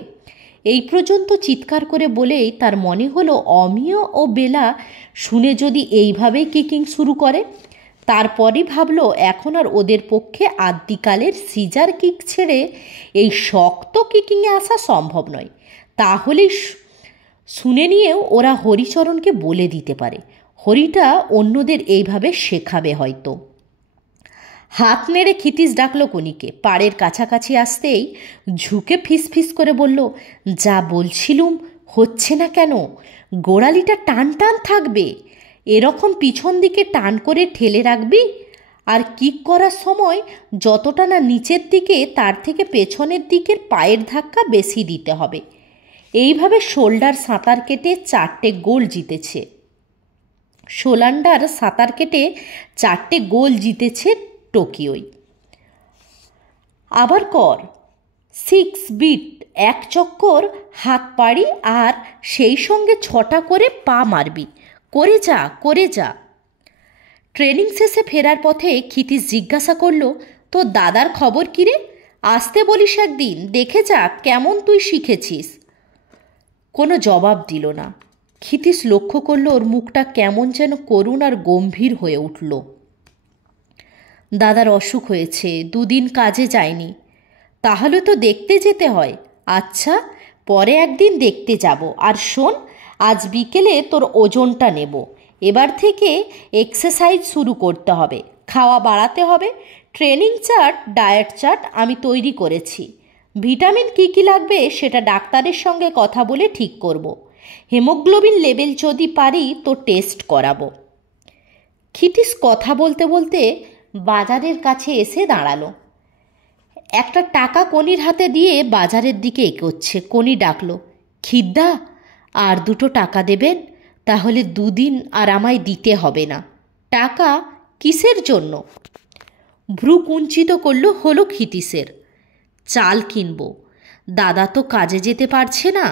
এই পর্যন্ত চিৎকার করে বলেই তার মনে হলো অমিয় ও বেলা শুনে যদি এইভাবেই কিকিং শুরু করে। তারপরই ভাবলো এখন আর ওদের পক্ষে আদ্যিকালের সিজার কিক ছেড়ে এই শক্ত কিকিংয়ে আসা সম্ভব নয়। তাহলেই শুনে নিয়েও ওরা হরিচরণকে বলে দিতে পারে, হরিটা অন্যদের এইভাবে শেখাবে হয়তো। হাত নেড়ে ক্ষিতীশ ডাকলো কনিকে। পাড়ের কাছাকাছি আসতেই ঝুঁকে ফিসফিস করে বলল, যা বলছিলুম হচ্ছে না কেন? গোড়ালিটা টান টান থাকবে, এরকম পিছন দিকে টান করে ঠেলে রাখবি, আর কিক করার সময় যতটা না নিচের দিকে তার থেকে পেছনের দিকের পায়ের ধাক্কা বেশি দিতে হবে। এইভাবে শোল্ডার সাঁতার কেটে 4টে গোল জিতেছে। সোলান্ডার সাঁতার কেটে 4টে গোল জিতেছে টোকিওয়। আবার কর 6 বিট, 1 চক্কর হাত পাড়ি, আর সেই সঙ্গে 6টা করে পা মারবি। করে যা, করে যা। ট্রেনিং শেষে ফেরার পথে ক্ষিতীশ জিজ্ঞাসা করল, তোর দাদার খবর কী রে? আসতে বলিস একদিন, দেখে যা কেমন তুই শিখেছিস। কোনো জবাব দিল না। ক্ষিতীশ লক্ষ্য করল ওর মুখটা কেমন যেন করুণ আর গম্ভীর হয়ে উঠল। দাদার অসুখ হয়েছে, 2 দিন কাজে যায়নি। তাহলে তো দেখতে যেতে হয়। আচ্ছা, পরে একদিন দেখতে যাব। আর শোন, আজ বিকেলে তোর ওজনটা নেব। এবার থেকে এক্সারসাইজ শুরু করতে হবে, খাওয়া বাড়াতে হবে। ট্রেনিং চার্ট, ডায়েট চার্ট আমি তৈরি করেছি। ভিটামিন কী কী লাগবে সেটা ডাক্তারের সঙ্গে কথা বলে ঠিক করব। হিমোগ্লোবিন লেভেল যদি পারি তো টেস্ট করাবো। ক্ষিতীশ কথা বলতে বলতে বাজারের কাছে এসে দাঁড়ালো। একটা টাকা কনির হাতে দিয়ে বাজারের দিকে এগোচ্ছে। কনি ডাকলো, খিদ্দা, আর 2টো টাকা দেবেন? তাহলে 2 দিন আর আমায় দিতে হবে না। টাকা কিসের জন্য? ভ্রু কুঞ্চিত হলো ক্ষিতীশের। চাল কিনবো। দাদা তো কাজে যেতে পারছে না।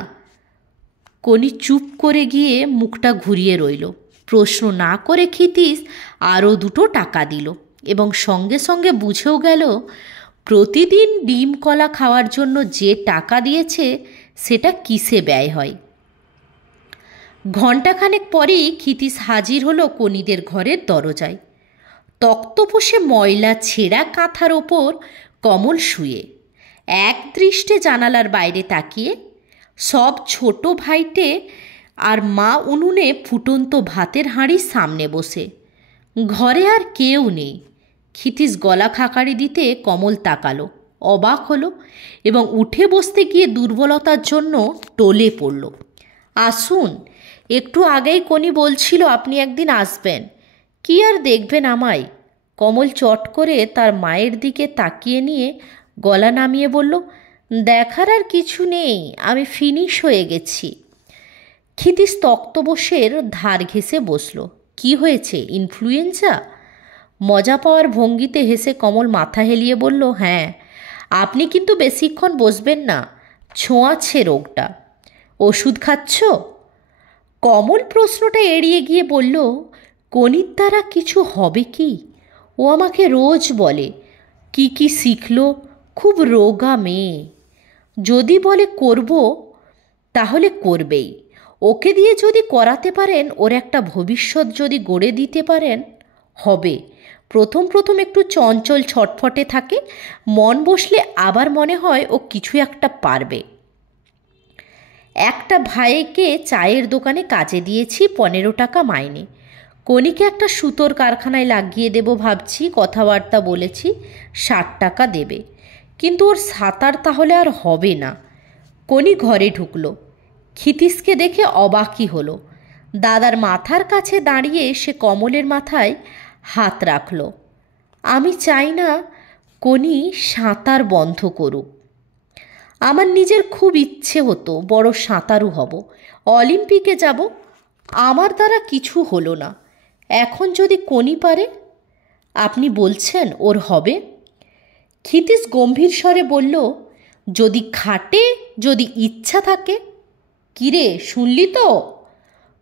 কনি চুপ করে গিয়ে মুখটা ঘুরিয়ে রইল। প্রশ্ন না করে ক্ষিতীশ আরও 2টো টাকা দিল এবং সঙ্গে সঙ্গে বুঝেও গেল প্রতিদিন ডিম কলা খাওয়ার জন্য যে টাকা দিয়েছে সেটা কিসে ব্যয় হয়। ঘণ্টাখানেক পরেই ক্ষিতীশ হাজির হলো কনিদের ঘরের দরজায়। তক্তপোষে ময়লা ছেঁড়া কাঁথার ওপর কমল শুয়ে, এক দৃষ্টে জানালার বাইরে তাকিয়ে। সব ছোট ভাইটে আর মা উনুনে ফুটন্ত ভাতের হাঁড়ির সামনে বসে। ঘরে আর কেউ নেই। ক্ষিতীশ গলা খাকারি দিতে কমল তাকালো, অবাক হলো এবং উঠে বসতে গিয়ে দুর্বলতার জন্য টলে পড়ল। আসুন, একটু আগেই কনি বলছিল আপনি একদিন আসবেন। কি আর দেখবেন আমায়? কমল চট করে তার মায়ের দিকে তাকিয়ে নিয়ে গলা নামিয়ে বলল, দেখার আর কিছু নেই, আমি ফিনিশ হয়ে গেছি। ক্ষিতীশ তক্তপোষের ধার ঘেঁষে বসল। কি হয়েছে, ইনফ্লুয়েঞ্জা? মজা পাওয়ার ভঙ্গিতে হেসে কমল মাথা হেলিয়ে বলল, হ্যাঁ। আপনি কিন্তু বেশিক্ষণ বসবেন না, ছোঁয়াচ্ছে রোগটা। ওষুধ খাচ্ছ? কমল প্রশ্নটা এড়িয়ে গিয়ে বলল, কনির দ্বারা কিছু হবে কি? ও আমাকে রোজ বলে কি কি শিখল, খুব রোগা মেয়ে। যদি বলে করব তাহলে করবেই। ওকে দিয়ে যদি করাতে পারেন, ওর একটা ভবিষ্যৎ যদি গড়ে দিতে পারেন, হবে। প্রথম প্রথম একটু চঞ্চল ছটফটে থাকে, মন বসলে আবার মনে হয় ও কিছু একটা পারবে। একটা ভাইকে চায়ের দোকানে কাজে দিয়েছি, 15 টাকা মাইনে। কনিকে একটা সুতোর কারখানায় লাগিয়ে দেব ভাবছি, কথাবার্তা বলেছি, 60 টাকা দেবে। কিন্তু ওর সাঁতার তাহলে আর হবে না। কনি ঘরে ঢুকলো। ক্ষিতীশকে দেখে অবাকই হলো। দাদার মাথার কাছে দাঁড়িয়ে সে কমলের মাথায় হাত রাখল। আমি চাই না কোনি সাঁতার বন্ধ করুক। আমার নিজের খুব ইচ্ছে হতো বড় সাঁতারু হব, অলিম্পিকে যাব। আমার দ্বারা কিছু হলো না। এখন যদি কোনি পারে, আপনি বলছেন ওর হবে? ক্ষিতীশ গম্ভীর স্বরে বলল, যদি খাটে, যদি ইচ্ছা থাকে। কিরে, শুনলি তো?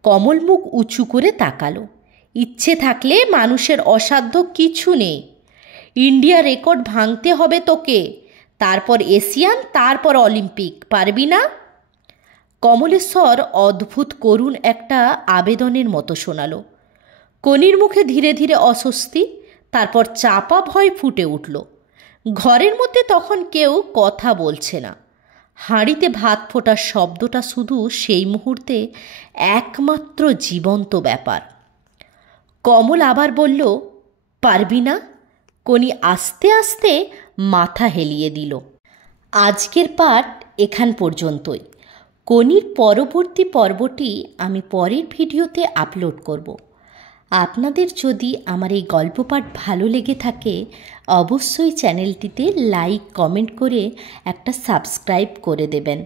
কমল মুখ উঁচু করে তাকালো। ইচ্ছে থাকলে মানুষের অসাধ্য কিছু নেই। ইন্ডিয়া রেকর্ড ভাঙতে হবে তোকে, তারপর এশিয়ান, তারপর অলিম্পিক। পারবি না? কমলের স্বর অদ্ভুত করুণ একটা আবেদনের মতো শোনালো। কনির মুখে ধীরে ধীরে অস্বস্তি, তারপর চাপা ভয় ফুটে উঠল। ঘরের মধ্যে তখন কেউ কথা বলছে না। হাঁড়িতে ভাত ফোটার শব্দটা শুধু সেই মুহূর্তে একমাত্র জীবন্ত ব্যাপার। কমল আবার বলল, পারবি না? কনি আস্তে আস্তে মাথা হেলিয়ে দিল। আজকের পাঠ এখান পর্যন্তই। কনির পরবর্তী পর্বটি আমি পরের ভিডিওতে আপলোড করব। আপনাদের যদি আমার এই গল্প পাঠ ভালো লেগে থাকে, অবশ্যই চ্যানেলটিতে লাইক কমেন্ট করে একটা সাবস্ক্রাইব করে দেবেন।